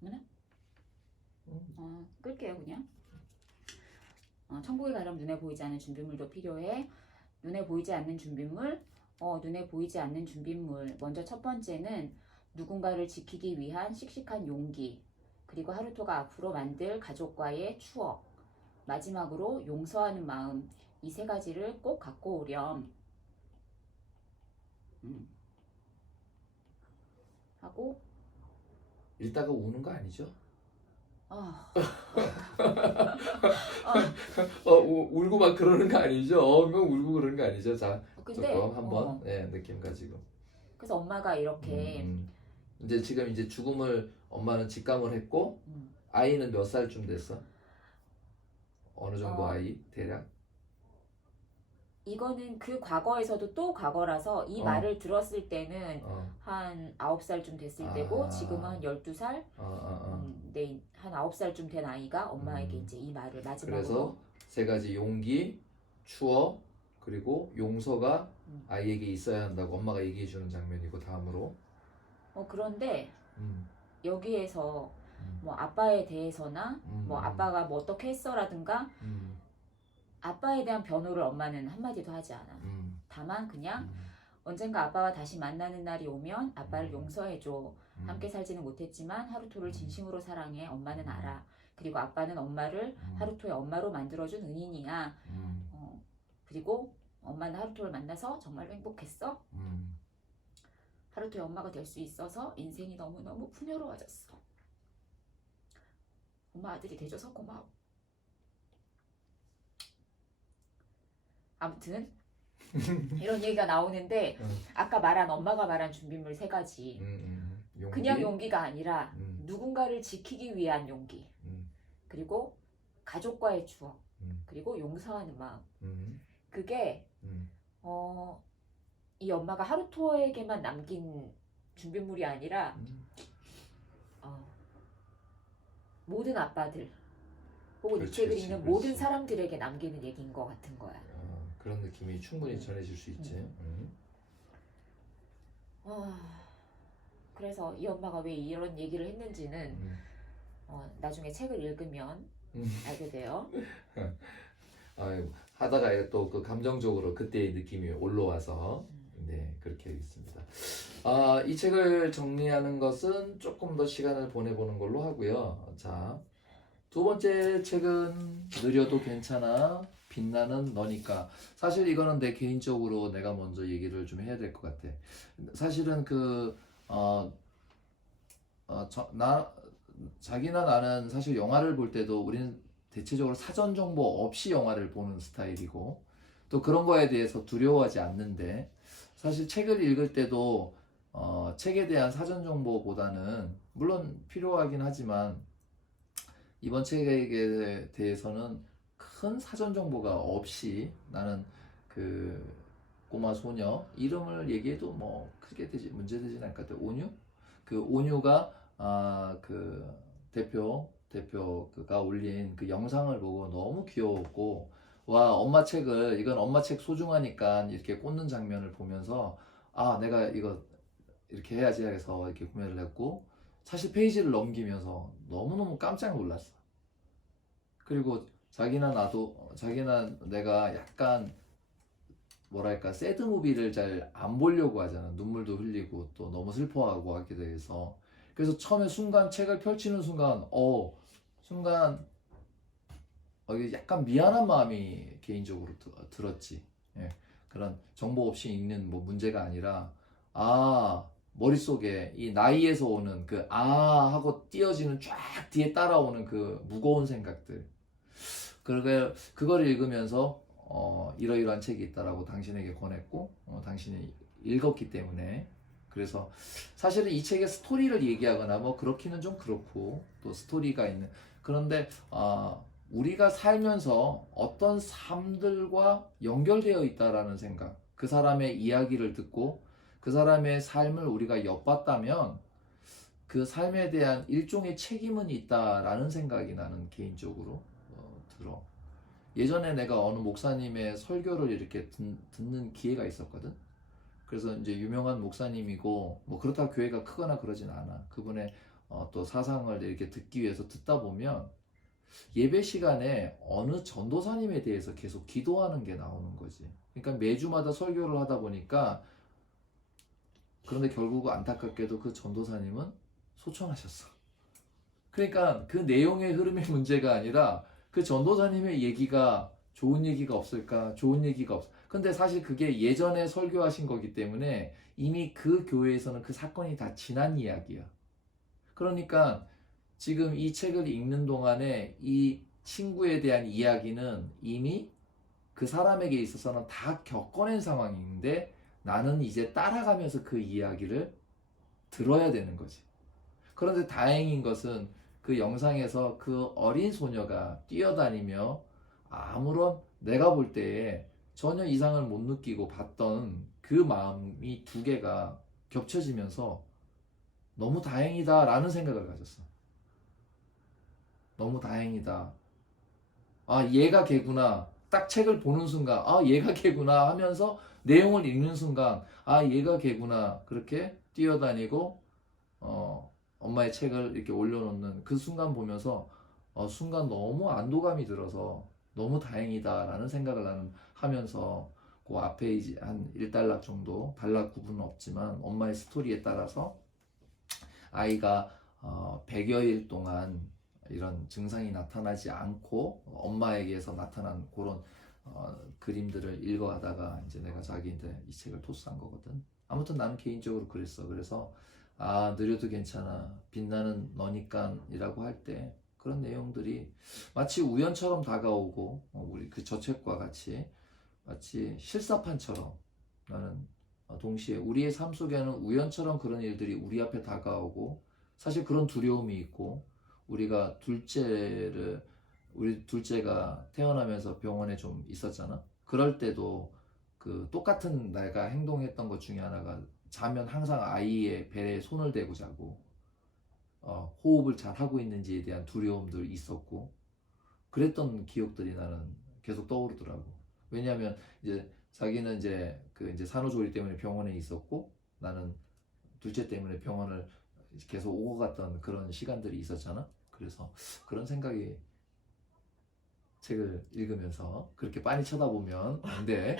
뭐나? 끌게요 그냥. 천국에 가려면 눈에 보이지 않는 준비물도 필요해. 눈에 보이지 않는 준비물? 눈에 보이지 않는 준비물. 먼저 첫 번째는 누군가를 지키기 위한 씩씩한 용기. 그리고 하루토가 앞으로 만들 가족과의 추억. 마지막으로 용서하는 마음. 이 세 가지를 꼭 갖고 오렴. 하고 읽다가 우는 거 아니죠? 울고 막 그러는 거 아니죠? 울고 그러는 거 아니죠? 자, 근데, 조금 한번 느낌 가지고. 그래서 엄마가 이렇게 이제 지금 이제 죽음을 엄마는 직감을 했고 아이는 몇 살쯤 됐어? 어느 정도 아이 대략? 이거는 그 과거에서도 또 과거라서 이 말을 들었을 때는 한 9살쯤 됐을 때고 지금은 한 12살? 한 9살쯤 된 아이가 엄마에게 이제 이 말을 마지막으로 그래서 세 가지 용기, 추억, 그리고 용서가 아이에게 있어야 한다고 엄마가 얘기해 주는 장면이고 다음으로 그런데 여기에서 뭐 아빠에 대해서나 뭐 아빠가 뭐 어떻게 했어라든가 아빠에 대한 변호를 엄마는 한마디도 하지 않아. 다만 그냥 언젠가 아빠와 다시 만나는 날이 오면 아빠를 용서해줘. 함께 살지는 못했지만 하루토를 진심으로 사랑해. 엄마는 알아. 그리고 아빠는 엄마를 하루토의 엄마로 만들어준 은인이야. 그리고 엄마는 하루토를 만나서 정말 행복했어. 하루토의 엄마가 될 수 있어서 인생이 너무너무 풍요로워졌어. 엄마 아들이 돼줘서 고마워. 아무튼 이런 얘기가 나오는데 아까 말한 엄마가 말한 준비물 세 가지 용기? 그냥 용기가 아니라 누군가를 지키기 위한 용기 그리고 가족과의 추억 그리고 용서하는 마음 그게 이 엄마가 하루토에게만 남긴 준비물이 아니라 모든 아빠들 혹은 이 그렇지, 책을 그렇지, 읽는 그렇지. 모든 사람들에게 남기는 얘기인 것 같은 거야. 그런 느낌이 충분히 전해질 수 있지. 그래서 이 엄마가 왜 이런 얘기를 했는지는 나중에 책을 읽으면 알게 돼요. 하다가 또 그 감정적으로 그때의 느낌이 올라와서 네 그렇게 하겠습니다. 이 책을 정리하는 것은 조금 더 시간을 보내보는 걸로 하고요. 자, 두 번째 책은 느려도 괜찮아 빛나는 너니까. 사실 이거는 내 개인적으로 내가 먼저 얘기를 좀 해야 될 것 같아. 사실은 자기나 나는 사실 영화를 볼 때도 우리는 대체적으로 사전 정보 없이 영화를 보는 스타일이고 또 그런 거에 대해서 두려워하지 않는데 사실 책을 읽을 때도 책에 대한 사전 정보보다는 물론 필요하긴 하지만 이번 책에 대해서는 큰 사전 정보가 없이 나는 그 꼬마 소녀 이름을 얘기해도 뭐 크게 문제되진 않을 것 같아요. 온유? 그 온유가 그 대표가 올린 그 영상을 보고 너무 귀여웠고 와 이건 엄마 책 소중하니까 이렇게 꽂는 장면을 보면서 내가 이거 이렇게 해야지 해서 이렇게 구매를 했고 사실 페이지를 넘기면서 너무너무 깜짝 놀랐어. 그리고 자기나 내가 약간 뭐랄까 새드 무비를 잘 안 보려고 하잖아. 눈물도 흘리고 또 너무 슬퍼하고 하게 돼서 그래서 처음에 책을 펼치는 순간 이게 약간 미안한 마음이 개인적으로 들었지. 예. 그런 정보 없이 읽는 뭐 문제가 아니라 머릿속에 이 나이에서 오는 그 하고 띄어지는 쫙 뒤에 따라오는 그 무거운 생각들. 그걸 읽으면서 이러이러한 책이 있다라고 당신에게 권했고 당신이 읽었기 때문에 그래서 사실은 이 책의 스토리를 얘기하거나 뭐 그렇기는 좀 그렇고 또 스토리가 있는 그런데 우리가 살면서 어떤 삶들과 연결되어 있다라는 생각 그 사람의 이야기를 듣고 그 사람의 삶을 우리가 엿봤다면 그 삶에 대한 일종의 책임은 있다라는 생각이 나는 개인적으로 들어. 예전에 내가 어느 목사님의 설교를 이렇게 듣는 기회가 있었거든. 그래서 이제 유명한 목사님이고 뭐 그렇다고 교회가 크거나 그러진 않아. 그분의 또 사상을 이렇게 듣기 위해서 듣다 보면 예배 시간에 어느 전도사님에 대해서 계속 기도하는 게 나오는 거지. 그러니까 매주마다 설교를 하다 보니까 그런데 결국 안타깝게도 그 전도사님은 소천하셨어. 그러니까 그 내용의 흐름의 문제가 아니라 그 전도사님의 얘기가 좋은 얘기가 없을까? 좋은 얘기가 없어. 근데 사실 그게 예전에 설교하신 거기 때문에 이미 그 교회에서는 그 사건이 다 지난 이야기야. 그러니까 지금 이 책을 읽는 동안에 이 친구에 대한 이야기는 이미 그 사람에게 있어서는 다 겪어낸 상황인데 나는 이제 따라가면서 그 이야기를 들어야 되는 거지. 그런데 다행인 것은 그 영상에서 그 어린 소녀가 뛰어다니며 아무런 내가 볼 때에 전혀 이상을 못 느끼고 봤던 그 마음이 두 개가 겹쳐지면서 너무 다행이다 라는 생각을 가졌어. 너무 다행이다. 얘가 걔구나. 딱 책을 보는 순간 얘가 걔구나 하면서 내용을 읽는 순간 얘가 걔구나. 그렇게 뛰어다니고 엄마의 책을 이렇게 올려놓는 그 순간 보면서 순간 너무 안도감이 들어서 너무 다행이다 라는 생각을 하면서 그 앞에 이제 한 1단락 정도 단락 구분은 없지만 엄마의 스토리에 따라서 아이가 100여일 동안 이런 증상이 나타나지 않고 엄마에게서 나타난 그런 그림들을 읽어가다가 이제 내가 자기한테 이 책을 토스한 거거든. 아무튼 나는 개인적으로 그랬어. 그래서 느려도 괜찮아 빛나는 너니까 이라고 할 때 그런 내용들이 마치 우연처럼 다가오고 우리 그 저책과 같이 마치 실사판처럼 나는 동시에 우리의 삶 속에는 우연처럼 그런 일들이 우리 앞에 다가오고 사실 그런 두려움이 있고 우리 둘째가 태어나면서 병원에 좀 있었잖아. 그럴 때도 그 똑같은 내가 행동했던 것 중에 하나가 자면 항상 아이의 배에 손을 대고 자고 호흡을 잘 하고 있는지에 대한 두려움도 있었고 그랬던 기억들이 나는 계속 떠오르더라고. 왜냐하면 이제 자기는 이제 산후조리 때문에 병원에 있었고 나는 둘째 때문에 병원을 계속 오고 갔던 그런 시간들이 있었잖아. 그래서 그런 생각이 책을 읽으면서 그렇게 빤히 쳐다보면 안 돼.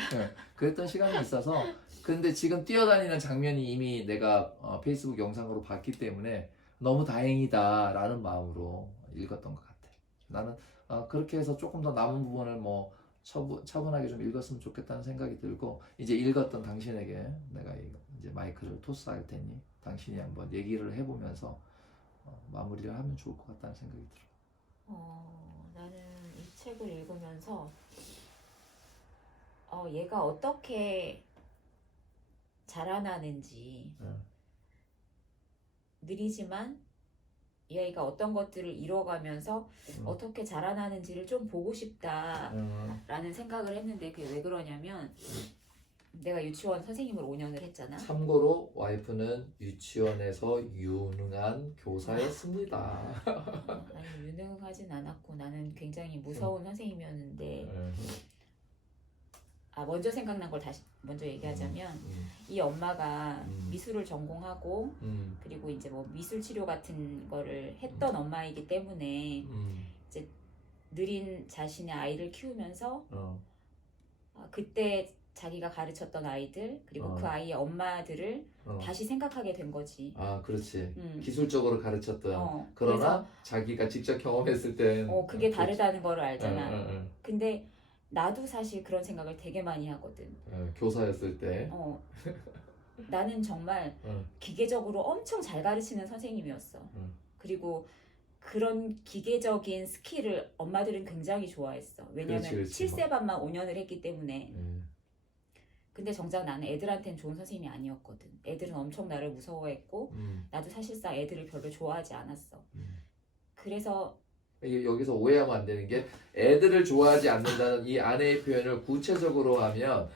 그랬던 시간이 있어서 근데 지금 뛰어다니는 장면이 이미 내가 페이스북 영상으로 봤기 때문에 너무 다행이다라는 마음으로 읽었던 것 같아. 나는 그렇게 해서 조금 더 남은 부분을 뭐 차분하게 좀 읽었으면 좋겠다는 생각이 들고 이제 읽었던 당신에게 내가 이제 마이크를 토스할 테니 당신이 한번 얘기를 해보면서 마무리를 하면 좋을 것 같다는 생각이 들어. 나는 이 책을 읽으면서 얘가 어떻게 자라나는지 느리지만 이 아이가 어떤 것들을 이뤄가면서 어떻게 자라나는지를 좀 보고 싶다라는 생각을 했는데 그게 왜 그러냐면 내가 유치원 선생님을 5년을 했잖아. 참고로 와이프는 유치원에서 유능한 교사였습니다. 아니 유능하진 않았고 나는 굉장히 무서운 선생님이었는데 먼저 생각난 걸 다시 먼저 얘기하자면 이 엄마가 미술을 전공하고 그리고 이제 뭐 미술 치료 같은 거를 했던 엄마이기 때문에 이제 느린 자신의 아이를 키우면서 그때 자기가 가르쳤던 아이들 그리고 그 아이의 엄마들을 다시 생각하게 된 거지. 그렇지. 기술적으로 가르쳤던 그러나 자기가 직접 경험했을 땐 그게 다르다는 거를 알잖아. 근데 나도 사실 그런 생각을 되게 많이 하거든. 교사였을 때. 나는 정말 기계적으로 엄청 잘 가르치는 선생님이었어. 그리고 그런 기계적인 스킬을 엄마들은 굉장히 좋아했어. 왜냐면 그렇지. 7세반만 5년을 했기 때문에. 근데 정작 나는 애들한테는 좋은 선생님이 아니었거든. 애들은 엄청 나를 무서워했고 나도 사실상 애들을 별로 좋아하지 않았어. 그래서 여기서 오해하면 안 되는 게 애들을 좋아하지 않는다는 이 아내의 표현을 구체적으로 하면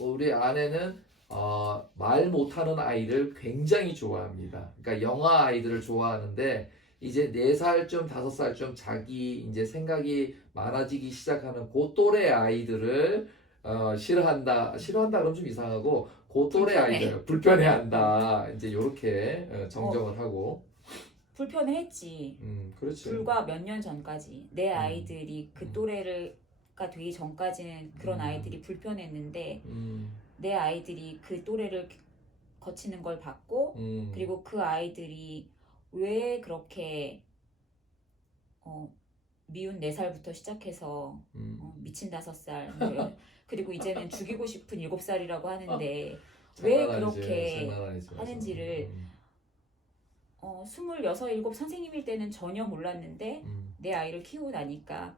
우리 아내는 말 못하는 아이를 굉장히 좋아합니다. 그러니까 영아 아이들을 좋아하는데 이제 4살쯤 5살쯤 자기 이제 생각이 많아지기 시작하는 그 또래 아이들을 싫어한다 그러면 좀 이상하고 그 또래 아이들 불편해한다 이제 이렇게 정정을 하고 불편했지. 그렇지. 불과 몇 년 전까지 내 아이들이 그 또래가 되기 전까지는 그런 아이들이 불편했는데 내 아이들이 그 또래를 거치는 걸 봤고 그리고 그 아이들이 왜 그렇게 미운 4살부터 시작해서 미친 5살 뭐 그리고 이제는 죽이고 싶은 7살이라고 하는데 왜 그렇게 하는지를 26, 7 선생님일 때는 전혀 몰랐는데 내 아이를 키우고 나니까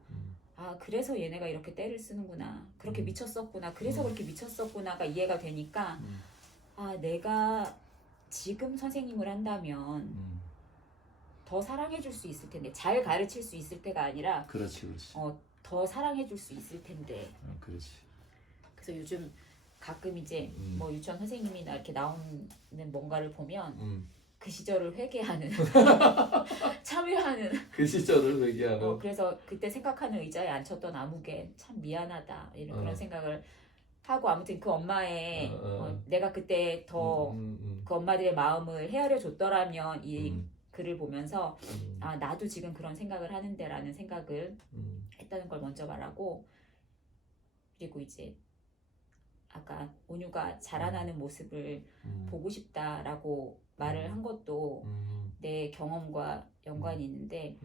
그래서 얘네가 이렇게 때를 쓰는구나. 그렇게 미쳤었구나. 그래서 그렇게 미쳤었구나가 이해가 되니까 내가 지금 선생님을 한다면 더 사랑해줄 수 있을 텐데 잘 가르칠 수 있을 때가 아니라 그렇지. 더 사랑해줄 수 있을 텐데. 그렇지. 그래서 요즘 가끔 이제 뭐 유치원 선생님이나 이렇게 나오는 뭔가를 보면 그 시절을 회개하는 참여하는 그 시절을 회개하는 그래서 그때 생각하는 의자에 앉혔던 아무개 참 미안하다 이런 그런 생각을 하고 아무튼 그 엄마의 내가 그때 더 그 엄마들의 마음을 헤아려 줬더라면 이 글을 보면서 나도 지금 그런 생각을 하는데라는 생각을 했다는 걸 먼저 말하고 그리고 이제 아까 온유가 자라나는 모습을 보고 싶다라고 말을 한 것도 내 경험과 연관이 있는데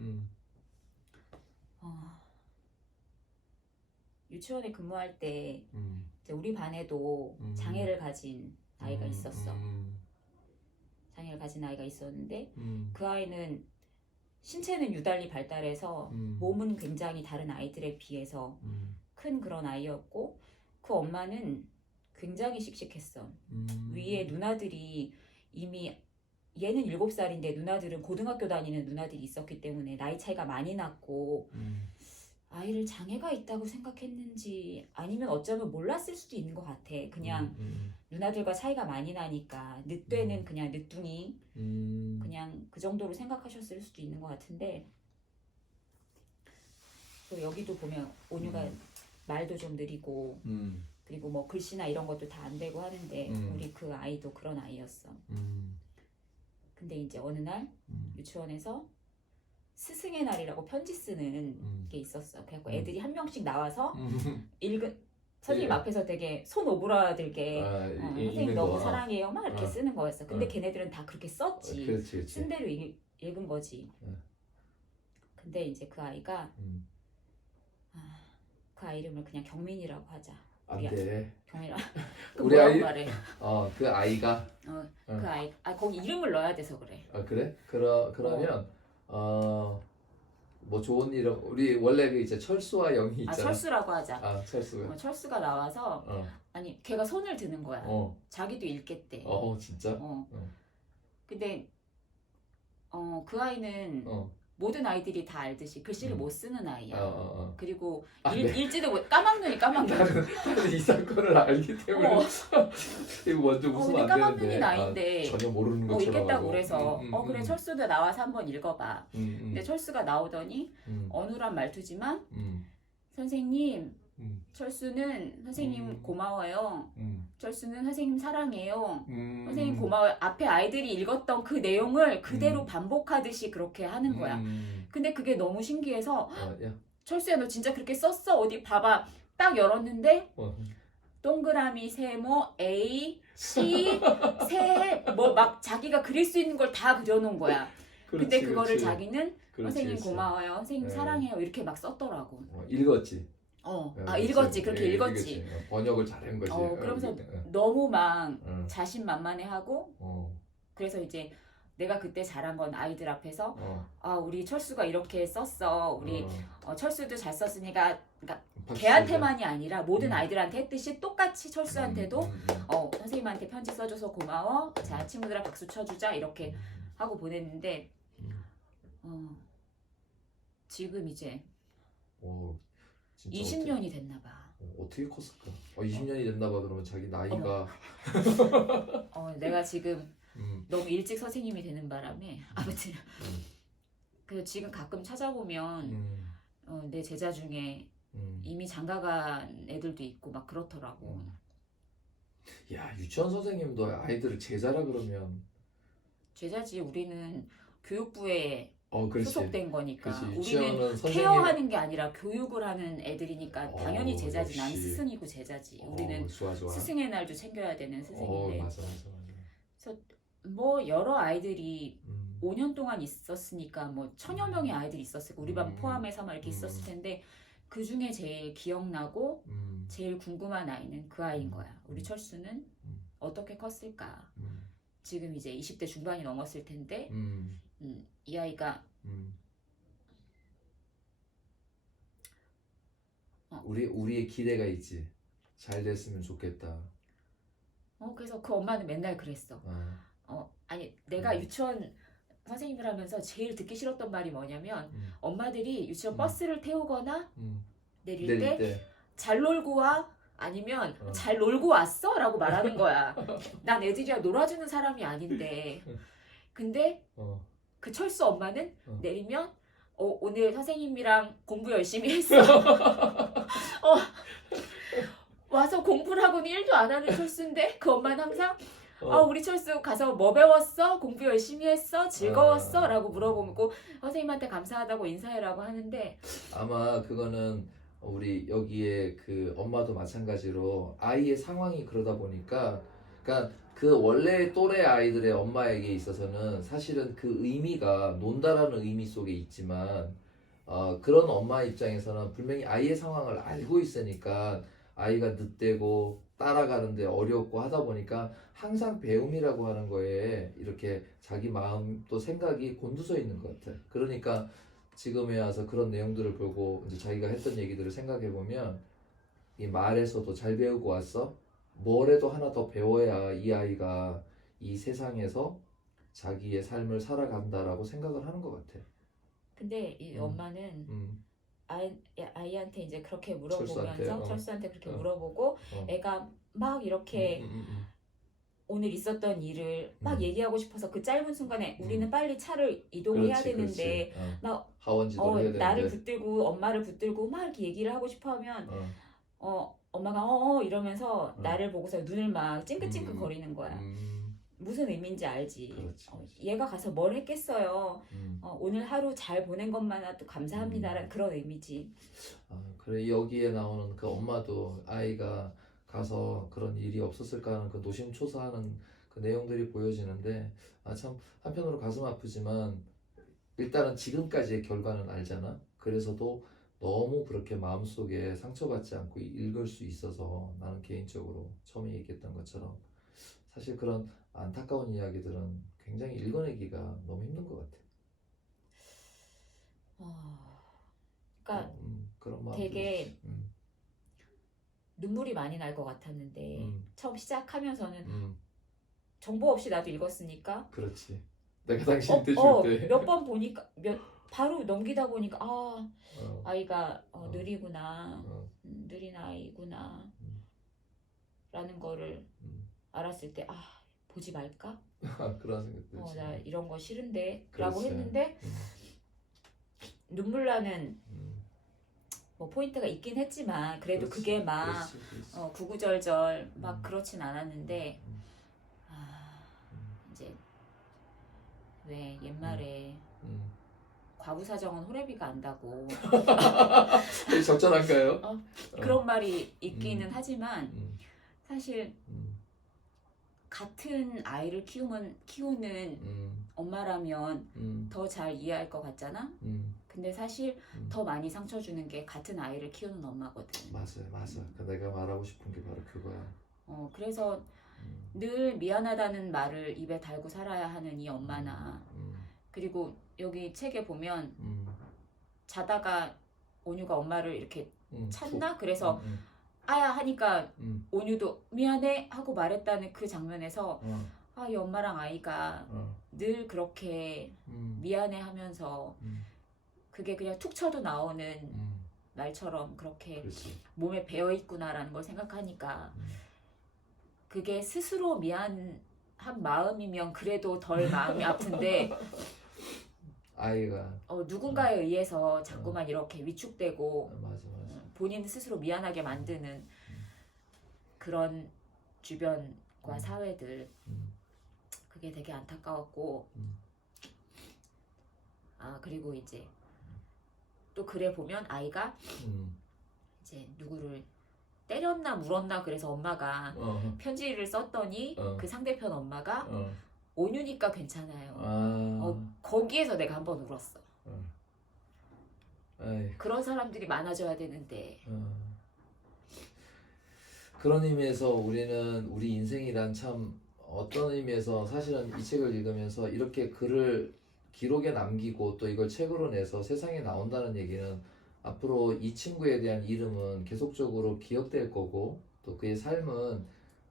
유치원에 근무할 때 이제 우리 반에도 장애를 가진 아이가 있었어. 장애를 가진 아이가 있었는데 그 아이는 신체는 유달리 발달해서 몸은 굉장히 다른 아이들에 비해서 큰 그런 아이였고 그 엄마는 굉장히 씩씩했어. 위에 누나들이 이미 얘는 7살인데 누나들은 고등학교 다니는 누나들이 있었기 때문에 나이 차이가 많이 났고 아이를 장애가 있다고 생각했는지 아니면 어쩌면 몰랐을 수도 있는 것 같아. 그냥 누나들과 차이가 많이 나니까 늦되는 그냥 늦둥이 그냥 그 정도로 생각하셨을 수도 있는 것 같은데 또 여기도 보면 온유가 말도 좀 느리고 그리고 뭐 글씨나 이런 것도 다 안 되고 하는데 우리 그 아이도 그런 아이였어. 근데 이제 어느 날 유치원에서 스승의 날이라고 편지 쓰는 게 있었어. 그래갖고 애들이 한 명씩 나와서 읽은 선생님 예. 앞에서 되게 손 오그라들게 선생님 너무 거. 사랑해요 막 이렇게 쓰는 거였어. 근데 어. 걔네들은 다 그렇게 썼지. 그렇지. 쓴 대로 읽은 거지. 근데 이제 그 아이가 그 아이 이름을 그냥 경민이라고 하자. 안 돼. 경민아. 그 우리 뭐라고 아이- 말해? 그 아이가 그 아이 거기 이름을 넣어야 돼서 그래. 그래? 그러면 뭐 좋은 이름 우리 원래 그 이제 철수와 영이 있잖아. 철수라고 하자. 철수가. 철수가 나와서 아니 걔가 손을 드는 거야. 자기도 읽겠대. 진짜? 근데 그 아이는 모든 아이들이 다 알듯이 글씨를 못 쓰는 아이야. 그리고 읽지도 못 까막눈이 까막눈. 나는 이 사건을 알기 때문에 이거 먼저 웃으면 근데 안 까막눈이 되는데 나인데 전혀 모르는 것처럼 읽겠다고 하고. 그래서 그래 철수도 나와서 한번 읽어봐. 근데 철수가 나오더니 어눌한 말투지만 선생님 철수는 선생님 고마워요. 철수는 선생님 사랑해요. 선생님 고마워요. 앞에 아이들이 읽었던 그 내용을 그대로 반복하듯이 그렇게 하는 거야. 근데 그게 너무 신기해서 야. 철수야 너 진짜 그렇게 썼어? 어디 봐봐. 딱 열었는데 동그라미 세모 A C 세 뭐 막 자기가 그릴 수 있는 걸 다 그려놓은 거야. 근데 그거를 자기는 선생님 고마워요. 선생님 사랑해요. 이렇게 막 썼더라고. 읽었지. 읽었지. 그렇게 읽었지. 번역을 잘한 거지. 그러면서 너무 막 자신만만해하고 그래서 이제 내가 그때 잘한 건 아이들 앞에서 우리 철수가 이렇게 썼어. 우리 철수도 잘 썼으니까 그러니까 걔한테만이 아니라 모든 아이들한테 했듯이 똑같이 철수한테도 선생님한테 편지 써줘서 고마워. 자 친구들아 박수 쳐주자 이렇게 하고 보냈는데 지금 이제 20년이 됐나 봐. 어떻게 컸을까? 20년이 됐나 봐. 그러면 자기 나이가 내가 지금 너무 일찍 선생님이 되는 바람에 아무튼 그래서 지금 가끔 찾아보면 내 제자 중에 이미 장가간 애들도 있고 막 그렇더라고. 야 유치원 선생님도 아이들을 제자라 그러면 제자지. 우리는 교육부에 그렇지. 소속된 거니까. 그렇지. 우리는 유치원은 선생님 케어하는 게 아니라 교육을 하는 애들이니까 당연히 제자지. 난 역시. 스승이고 제자지. 우리는 좋아. 스승의 날도 챙겨야 되는 스승인데. 맞아. 뭐 여러 아이들이 5년 동안 있었으니까 뭐 1000여 명의 아이들이 있었을 우리 반 포함해서 막 이렇게 있었을 텐데 그 중에 제일 기억나고 제일 궁금한 아이는 그 아이인 거야. 우리 철수는 어떻게 컸을까? 지금 이제 20대 중반이 넘었을 텐데 이 아이가 우리의 기대가 있지. 잘 됐으면 좋겠다. 그래서 그 엄마는 맨날 그랬어. 아니 내가 유치원 선생님을 하면서 제일 듣기 싫었던 말이 뭐냐면 엄마들이 유치원 버스를 태우거나 내릴 때 잘 놀고 와 아니면 잘 놀고 왔어? 라고 말하는 거야. 난 애들이랑 놀아주는 사람이 아닌데 근데 그 철수 엄마는 내리면 오늘 선생님이랑 공부 열심히 했어. 와서 공부를 하고는 1도 안 하는 철수인데 그 엄마는 항상 우리 철수 가서 뭐 배웠어? 공부 열심히 했어? 즐거웠어? 라고 물어보고 선생님한테 감사하다고 인사해라고 하는데 아마 그거는 우리 여기에 그 엄마도 마찬가지로 아이의 상황이 그러다 보니까 그러니까 그 원래 또래 아이들의 엄마에게 있어서는 사실은 그 의미가 논다라는 의미 속에 있지만 그런 엄마 입장에서는 분명히 아이의 상황을 알고 있으니까 아이가 늦대고 따라가는데 어렵고 하다 보니까 항상 배움이라고 하는 거에 이렇게 자기 마음 또 생각이 곤두서 있는 것 같아. 그러니까 지금에 와서 그런 내용들을 보고 이제 자기가 했던 얘기들을 생각해 보면 이 말에서도 잘 배우고 왔어. 뭐래도 하나 더 배워야 이 아이가 이 세상에서 자기의 삶을 살아간다라고 생각을 하는 것 같아. 근데 이 엄마는 아이 아이한테 이제 그렇게 철수한테, 물어보면서 철수한테 그렇게 어. 물어보고 어. 애가 막 이렇게 오늘 있었던 일을 막 얘기하고 싶어서 그 짧은 순간에 우리는 빨리 차를 이동해야 되는데 나 하원지도를 해야 나를 되는데 붙들고 엄마를 붙들고 막 이렇게 얘기를 하고 싶어 하면 엄마가 이러면서 나를 보고서 눈을 막 찡긋찡긋 거리는 거야. 무슨 의미인지 알지. 그렇지. 얘가 가서 뭘 했겠어요. 오늘 하루 잘 보낸 것만으로도 감사합니다라는 그런 의미지. 그래 여기에 나오는 그 엄마도 아이가 가서 그런 일이 없었을까 하는 그 노심초사하는 그 내용들이 보여지는데 참 한편으로 가슴 아프지만 일단은 지금까지의 결과는 알잖아. 그래서도 너무 그렇게 마음속에 상처받지 않고 읽을 수 있어서 나는 개인적으로 처음에 얘기했던 것처럼 사실 그런 안타까운 이야기들은 굉장히 읽어내기가 너무 힘든 것 같아. 그러니까 그런 마음 되게 눈물이 많이 날 것 같았는데 처음 시작하면서는 정보 없이 나도 읽었으니까 그렇지. 내가 당신한테 줄 때 몇 번 보니까 바로 넘기다 보니까 아이가 느리구나 느린 아이구나 라는 거를 알았을 때 보지 말까? 그런 생각 들지. 나 이런 거 싫은데 라고 그렇지. 했는데 눈물 나는 뭐 포인트가 있긴 했지만 그래도 그렇지. 그게 막 그렇지. 구구절절 막 그렇진 않았는데 이제 왜 옛말에 과부 사정은 호래비가 안다고 적절한가요? 그런 말이 있기는 하지만 사실 같은 아이를 키우는 엄마라면 더 잘 이해할 것 같잖아. 근데 사실 더 많이 상처 주는 게 같은 아이를 키우는 엄마거든. 맞아. 내가 말하고 싶은 게 바로 그거야. 그래서 늘 미안하다는 말을 입에 달고 살아야 하는 이 엄마나 그리고 여기 책에 보면 자다가 온유가 엄마를 이렇게 찾나? 그래서 아야 하니까 온유도 미안해 하고 말했다는 그 장면에서 이 엄마랑 아이가 늘 그렇게 미안해 하면서 그게 그냥 툭 쳐도 나오는 말처럼 그렇게 그렇지. 몸에 배어 있구나라는 걸 생각하니까 그게 스스로 미안한 마음이면 그래도 덜 마음이 아픈데 아이가 누군가에 의해서 자꾸만 이렇게 위축되고 맞아. 본인 스스로 미안하게 만드는 그런 주변과 사회들 그게 되게 안타까웠고 그리고 이제 또 글에 보면 아이가 이제 누구를 때렸나 물었나 그래서 엄마가 편지를 썼더니 그 상대편 엄마가 온유니까 괜찮아요. 거기에서 내가 한번 울었어. 그런 사람들이 많아져야 되는데. 그런 의미에서 우리는 우리 인생이란 참 어떤 의미에서 사실은 이 책을 읽으면서 이렇게 글을 기록에 남기고 또 이걸 책으로 내서 세상에 나온다는 얘기는 앞으로 이 친구에 대한 이름은 계속적으로 기억될 거고 또 그의 삶은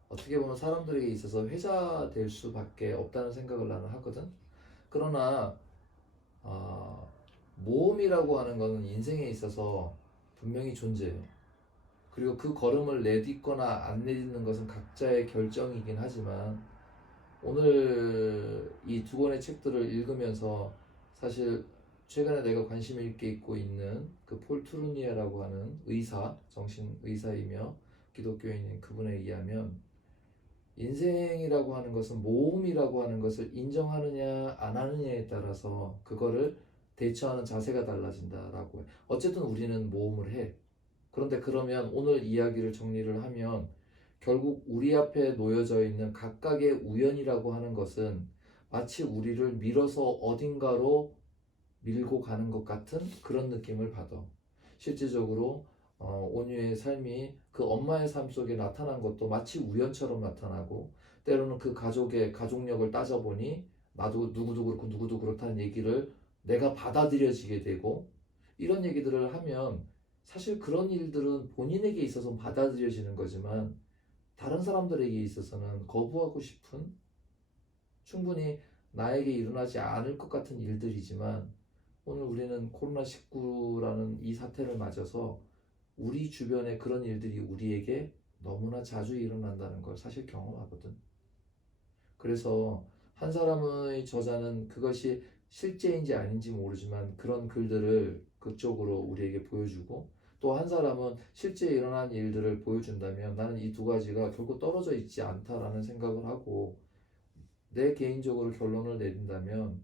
어떻게 보면 사람들에게 있어서 회자될 수밖에 없다는 생각을 나는 하거든. 그러나 모험이라고 하는 것은 인생에 있어서 분명히 존재해요. 그리고 그 걸음을 내딛거나 안 내딛는 것은 각자의 결정이긴 하지만 오늘 이 두 권의 책들을 읽으면서 사실 최근에 내가 관심 있게 읽고 있는 그 폴 트루니에라고 하는 의사, 정신의사이며 기독교인인 그분에 의하면 인생이라고 하는 것은 모험이라고 하는 것을 인정하느냐 안 하느냐에 따라서 그거를 대처하는 자세가 달라진다라고 해. 어쨌든 우리는 모험을 해. 그런데 그러면 오늘 이야기를 정리를 하면 결국 우리 앞에 놓여져 있는 각각의 우연이라고 하는 것은 마치 우리를 밀어서 어딘가로 밀고 가는 것 같은 그런 느낌을 받아. 실질적으로 온유의 삶이 그 엄마의 삶 속에 나타난 것도 마치 우연처럼 나타나고 때로는 그 가족의 가족력을 따져보니 나도 누구도 그렇고 누구도 그렇다는 얘기를 내가 받아들여지게 되고 이런 얘기들을 하면 사실 그런 일들은 본인에게 있어서 받아들여지는 거지만 다른 사람들에게 있어서는 거부하고 싶은 충분히 나에게 일어나지 않을 것 같은 일들이지만 오늘 우리는 코로나19라는 이 사태를 맞아서 우리 주변에 그런 일들이 우리에게 너무나 자주 일어난다는 걸 사실 경험하거든. 그래서 한 사람의 저자는 그것이 실제인지 아닌지 모르지만 그런 글들을 그쪽으로 우리에게 보여주고, 또 한 사람은 실제 일어난 일들을 보여준다면 나는 이 두 가지가 결코 떨어져 있지 않다라는 생각을 하고, 내 개인적으로 결론을 내린다면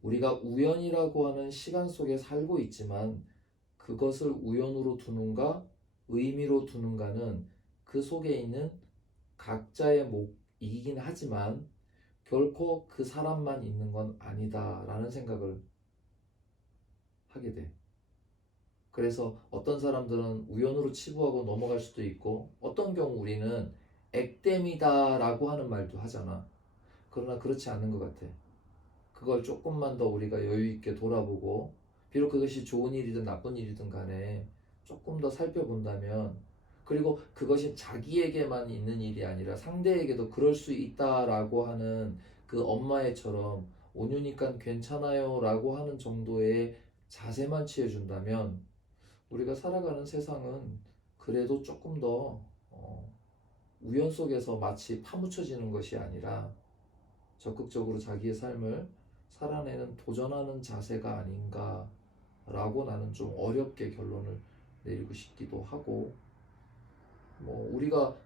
우리가 우연이라고 하는 시간 속에 살고 있지만 그것을 우연으로 두는가 의미로 두는가는 그 속에 있는 각자의 몫이긴 하지만 결코 그 사람만 있는 건 아니다라는 생각을 하게 돼. 그래서 어떤 사람들은 우연으로 치부하고 넘어갈 수도 있고, 어떤 경우 우리는 액땜이다라고 하는 말도 하잖아. 그러나 그렇지 않은 것 같아. 그걸 조금만 더 우리가 여유 있게 돌아보고, 비록 그것이 좋은 일이든 나쁜 일이든 간에 조금 더 살펴본다면, 그리고 그것이 자기에게만 있는 일이 아니라 상대에게도 그럴 수 있다라고 하는 그 엄마애처럼 온유니까 괜찮아요 라고 하는 정도의 자세만 취해준다면 우리가 살아가는 세상은 그래도 조금 더 우연 속에서 마치 파묻혀지는 것이 아니라 적극적으로 자기의 삶을 살아내는 도전하는 자세가 아닌가라고 나는 좀 어렵게 결론을 내리고 싶기도 하고, 뭐 우리가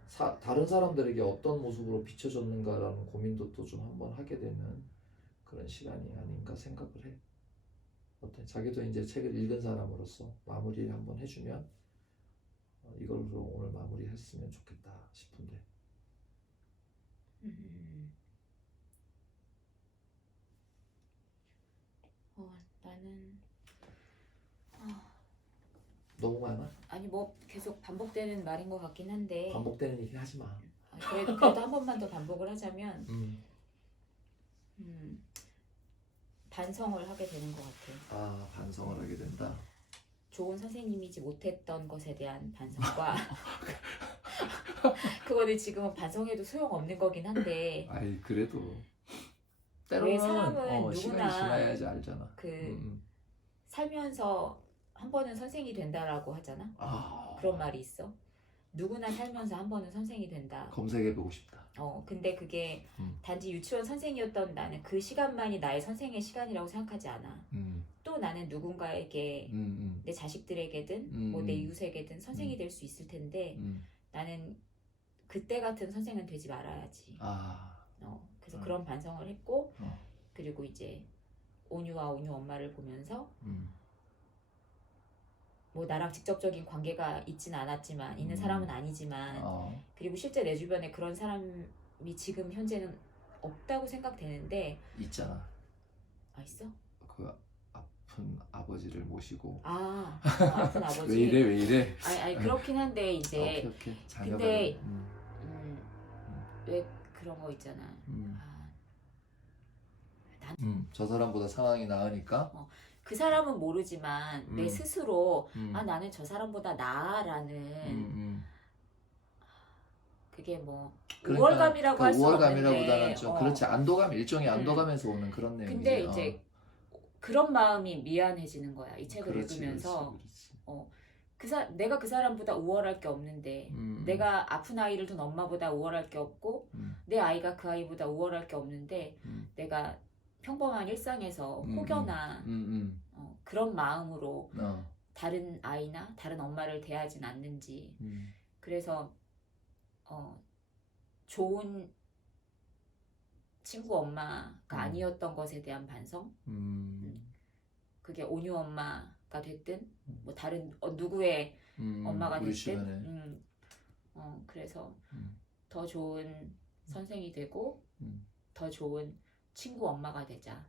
다른 사람들에게 어떤 모습으로 비춰졌는가라는 고민도 또 좀 한번 하게 되는 그런 시간이 아닌가 생각을 해. 어때? 자기도 이제 책을 읽은 사람으로서 마무리를 한번 해주면 이걸로 오늘 마무리했으면 좋겠다 싶은데. 나는 너무 많아? 아니 뭐 계속 반복되는 말인 것 같긴 한데 반복되는 얘기 하지 마. 그래도 한 번만 더 반복을 하자면 반성을 하게 되는 것 같아. 아, 반성을 하게 된다. 좋은 선생님이지 못했던 것에 대한 반성과 그거는 지금은 반성해도 소용없는 거긴 한데 아이 그래도 왜 때로는 사람은 시간이 누구나 지나야지 알잖아. 그 살면서 한 번은 선생이 된다라고 하잖아. 그런 말이 있어. 누구나 살면서 한 번은 선생이 된다. 검색해보고 싶다. 근데 그게 단지 유치원 선생이었던 나는 그 시간만이 나의 선생의 시간이라고 생각하지 않아. 또 나는 누군가에게 내 자식들에게든 뭐 내 이웃에게든 선생이 될 수 있을 텐데 나는 그때 같은 선생은 되지 말아야지. 그래서 그런 반성을 했고 그리고 이제 온유와 온유 엄마를 보면서 뭐 나랑 직접적인 관계가 있진 않았지만 있는 사람은 아니지만 그리고 실제 내 주변에 그런 사람이 지금 현재는 없다고 생각되는데 있잖아. 있어? 그 아픈 아버지를 모시고. 아픈 아버지. 왜 이래? 아니 그렇긴 한데 이제 오케이. 근데 왜 그런 거 있잖아. 저 사람보다 상황이 나으니까. 그 사람은 모르지만 내 스스로 나는 저 사람보다 나아라는 그게 뭐 그러니까, 우월감이라고 할 수는 없는데 우월감이라보다는 좀 그렇지, 안도감, 일종의 안도감에서 오는 그런 내용이지. 근데 이제 그런 마음이 미안해지는 거야. 이 책을 그렇지, 읽으면서 그렇지. 내가 그 사람보다 우월할 게 없는데 내가 아픈 아이를 둔 엄마보다 우월할 게 없고 내 아이가 그 아이보다 우월할 게 없는데 내가 평범한 일상에서 혹여나 그런 마음으로 다른 아이나 다른 엄마를 대하진 않는지 그래서 좋은 친구 엄마가 아니었던 것에 대한 반성 그게 온유 엄마가 됐든 뭐 다른 누구의 엄마가 됐든 그래서 더 좋은 선생이 되고 더 좋은 친구 엄마가 되자.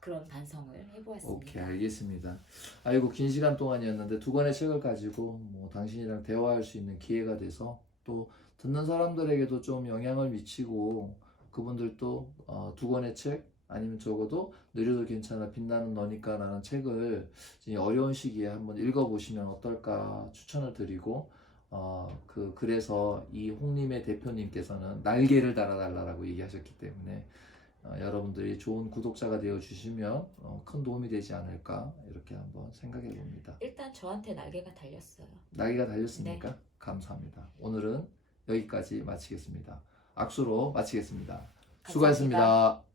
그런 반성을 해보았습니다. 오케이, 알겠습니다. 아이고, 긴 시간 동안이었는데 두 권의 책을 가지고 뭐 당신이랑 대화할 수 있는 기회가 돼서 또 듣는 사람들에게도 좀 영향을 미치고 그분들도 두 권의 책 아니면 적어도 느려도 괜찮아 빛나는 너니까 라는 책을 이 어려운 시기에 한번 읽어보시면 어떨까 추천을 드리고 그래서 이 홍림의 대표님께서는 날개를 달아달라고 얘기하셨기 때문에 여러분들이 좋은 구독자가 되어 주시면 큰 도움이 되지 않을까 이렇게 한번 생각해 봅니다. 일단 저한테 날개가 달렸어요. 날개가 달렸습니까? 감사합니다. 오늘은 여기까지 마치겠습니다. 악수로 마치겠습니다. 감사합니다. 수고하셨습니다.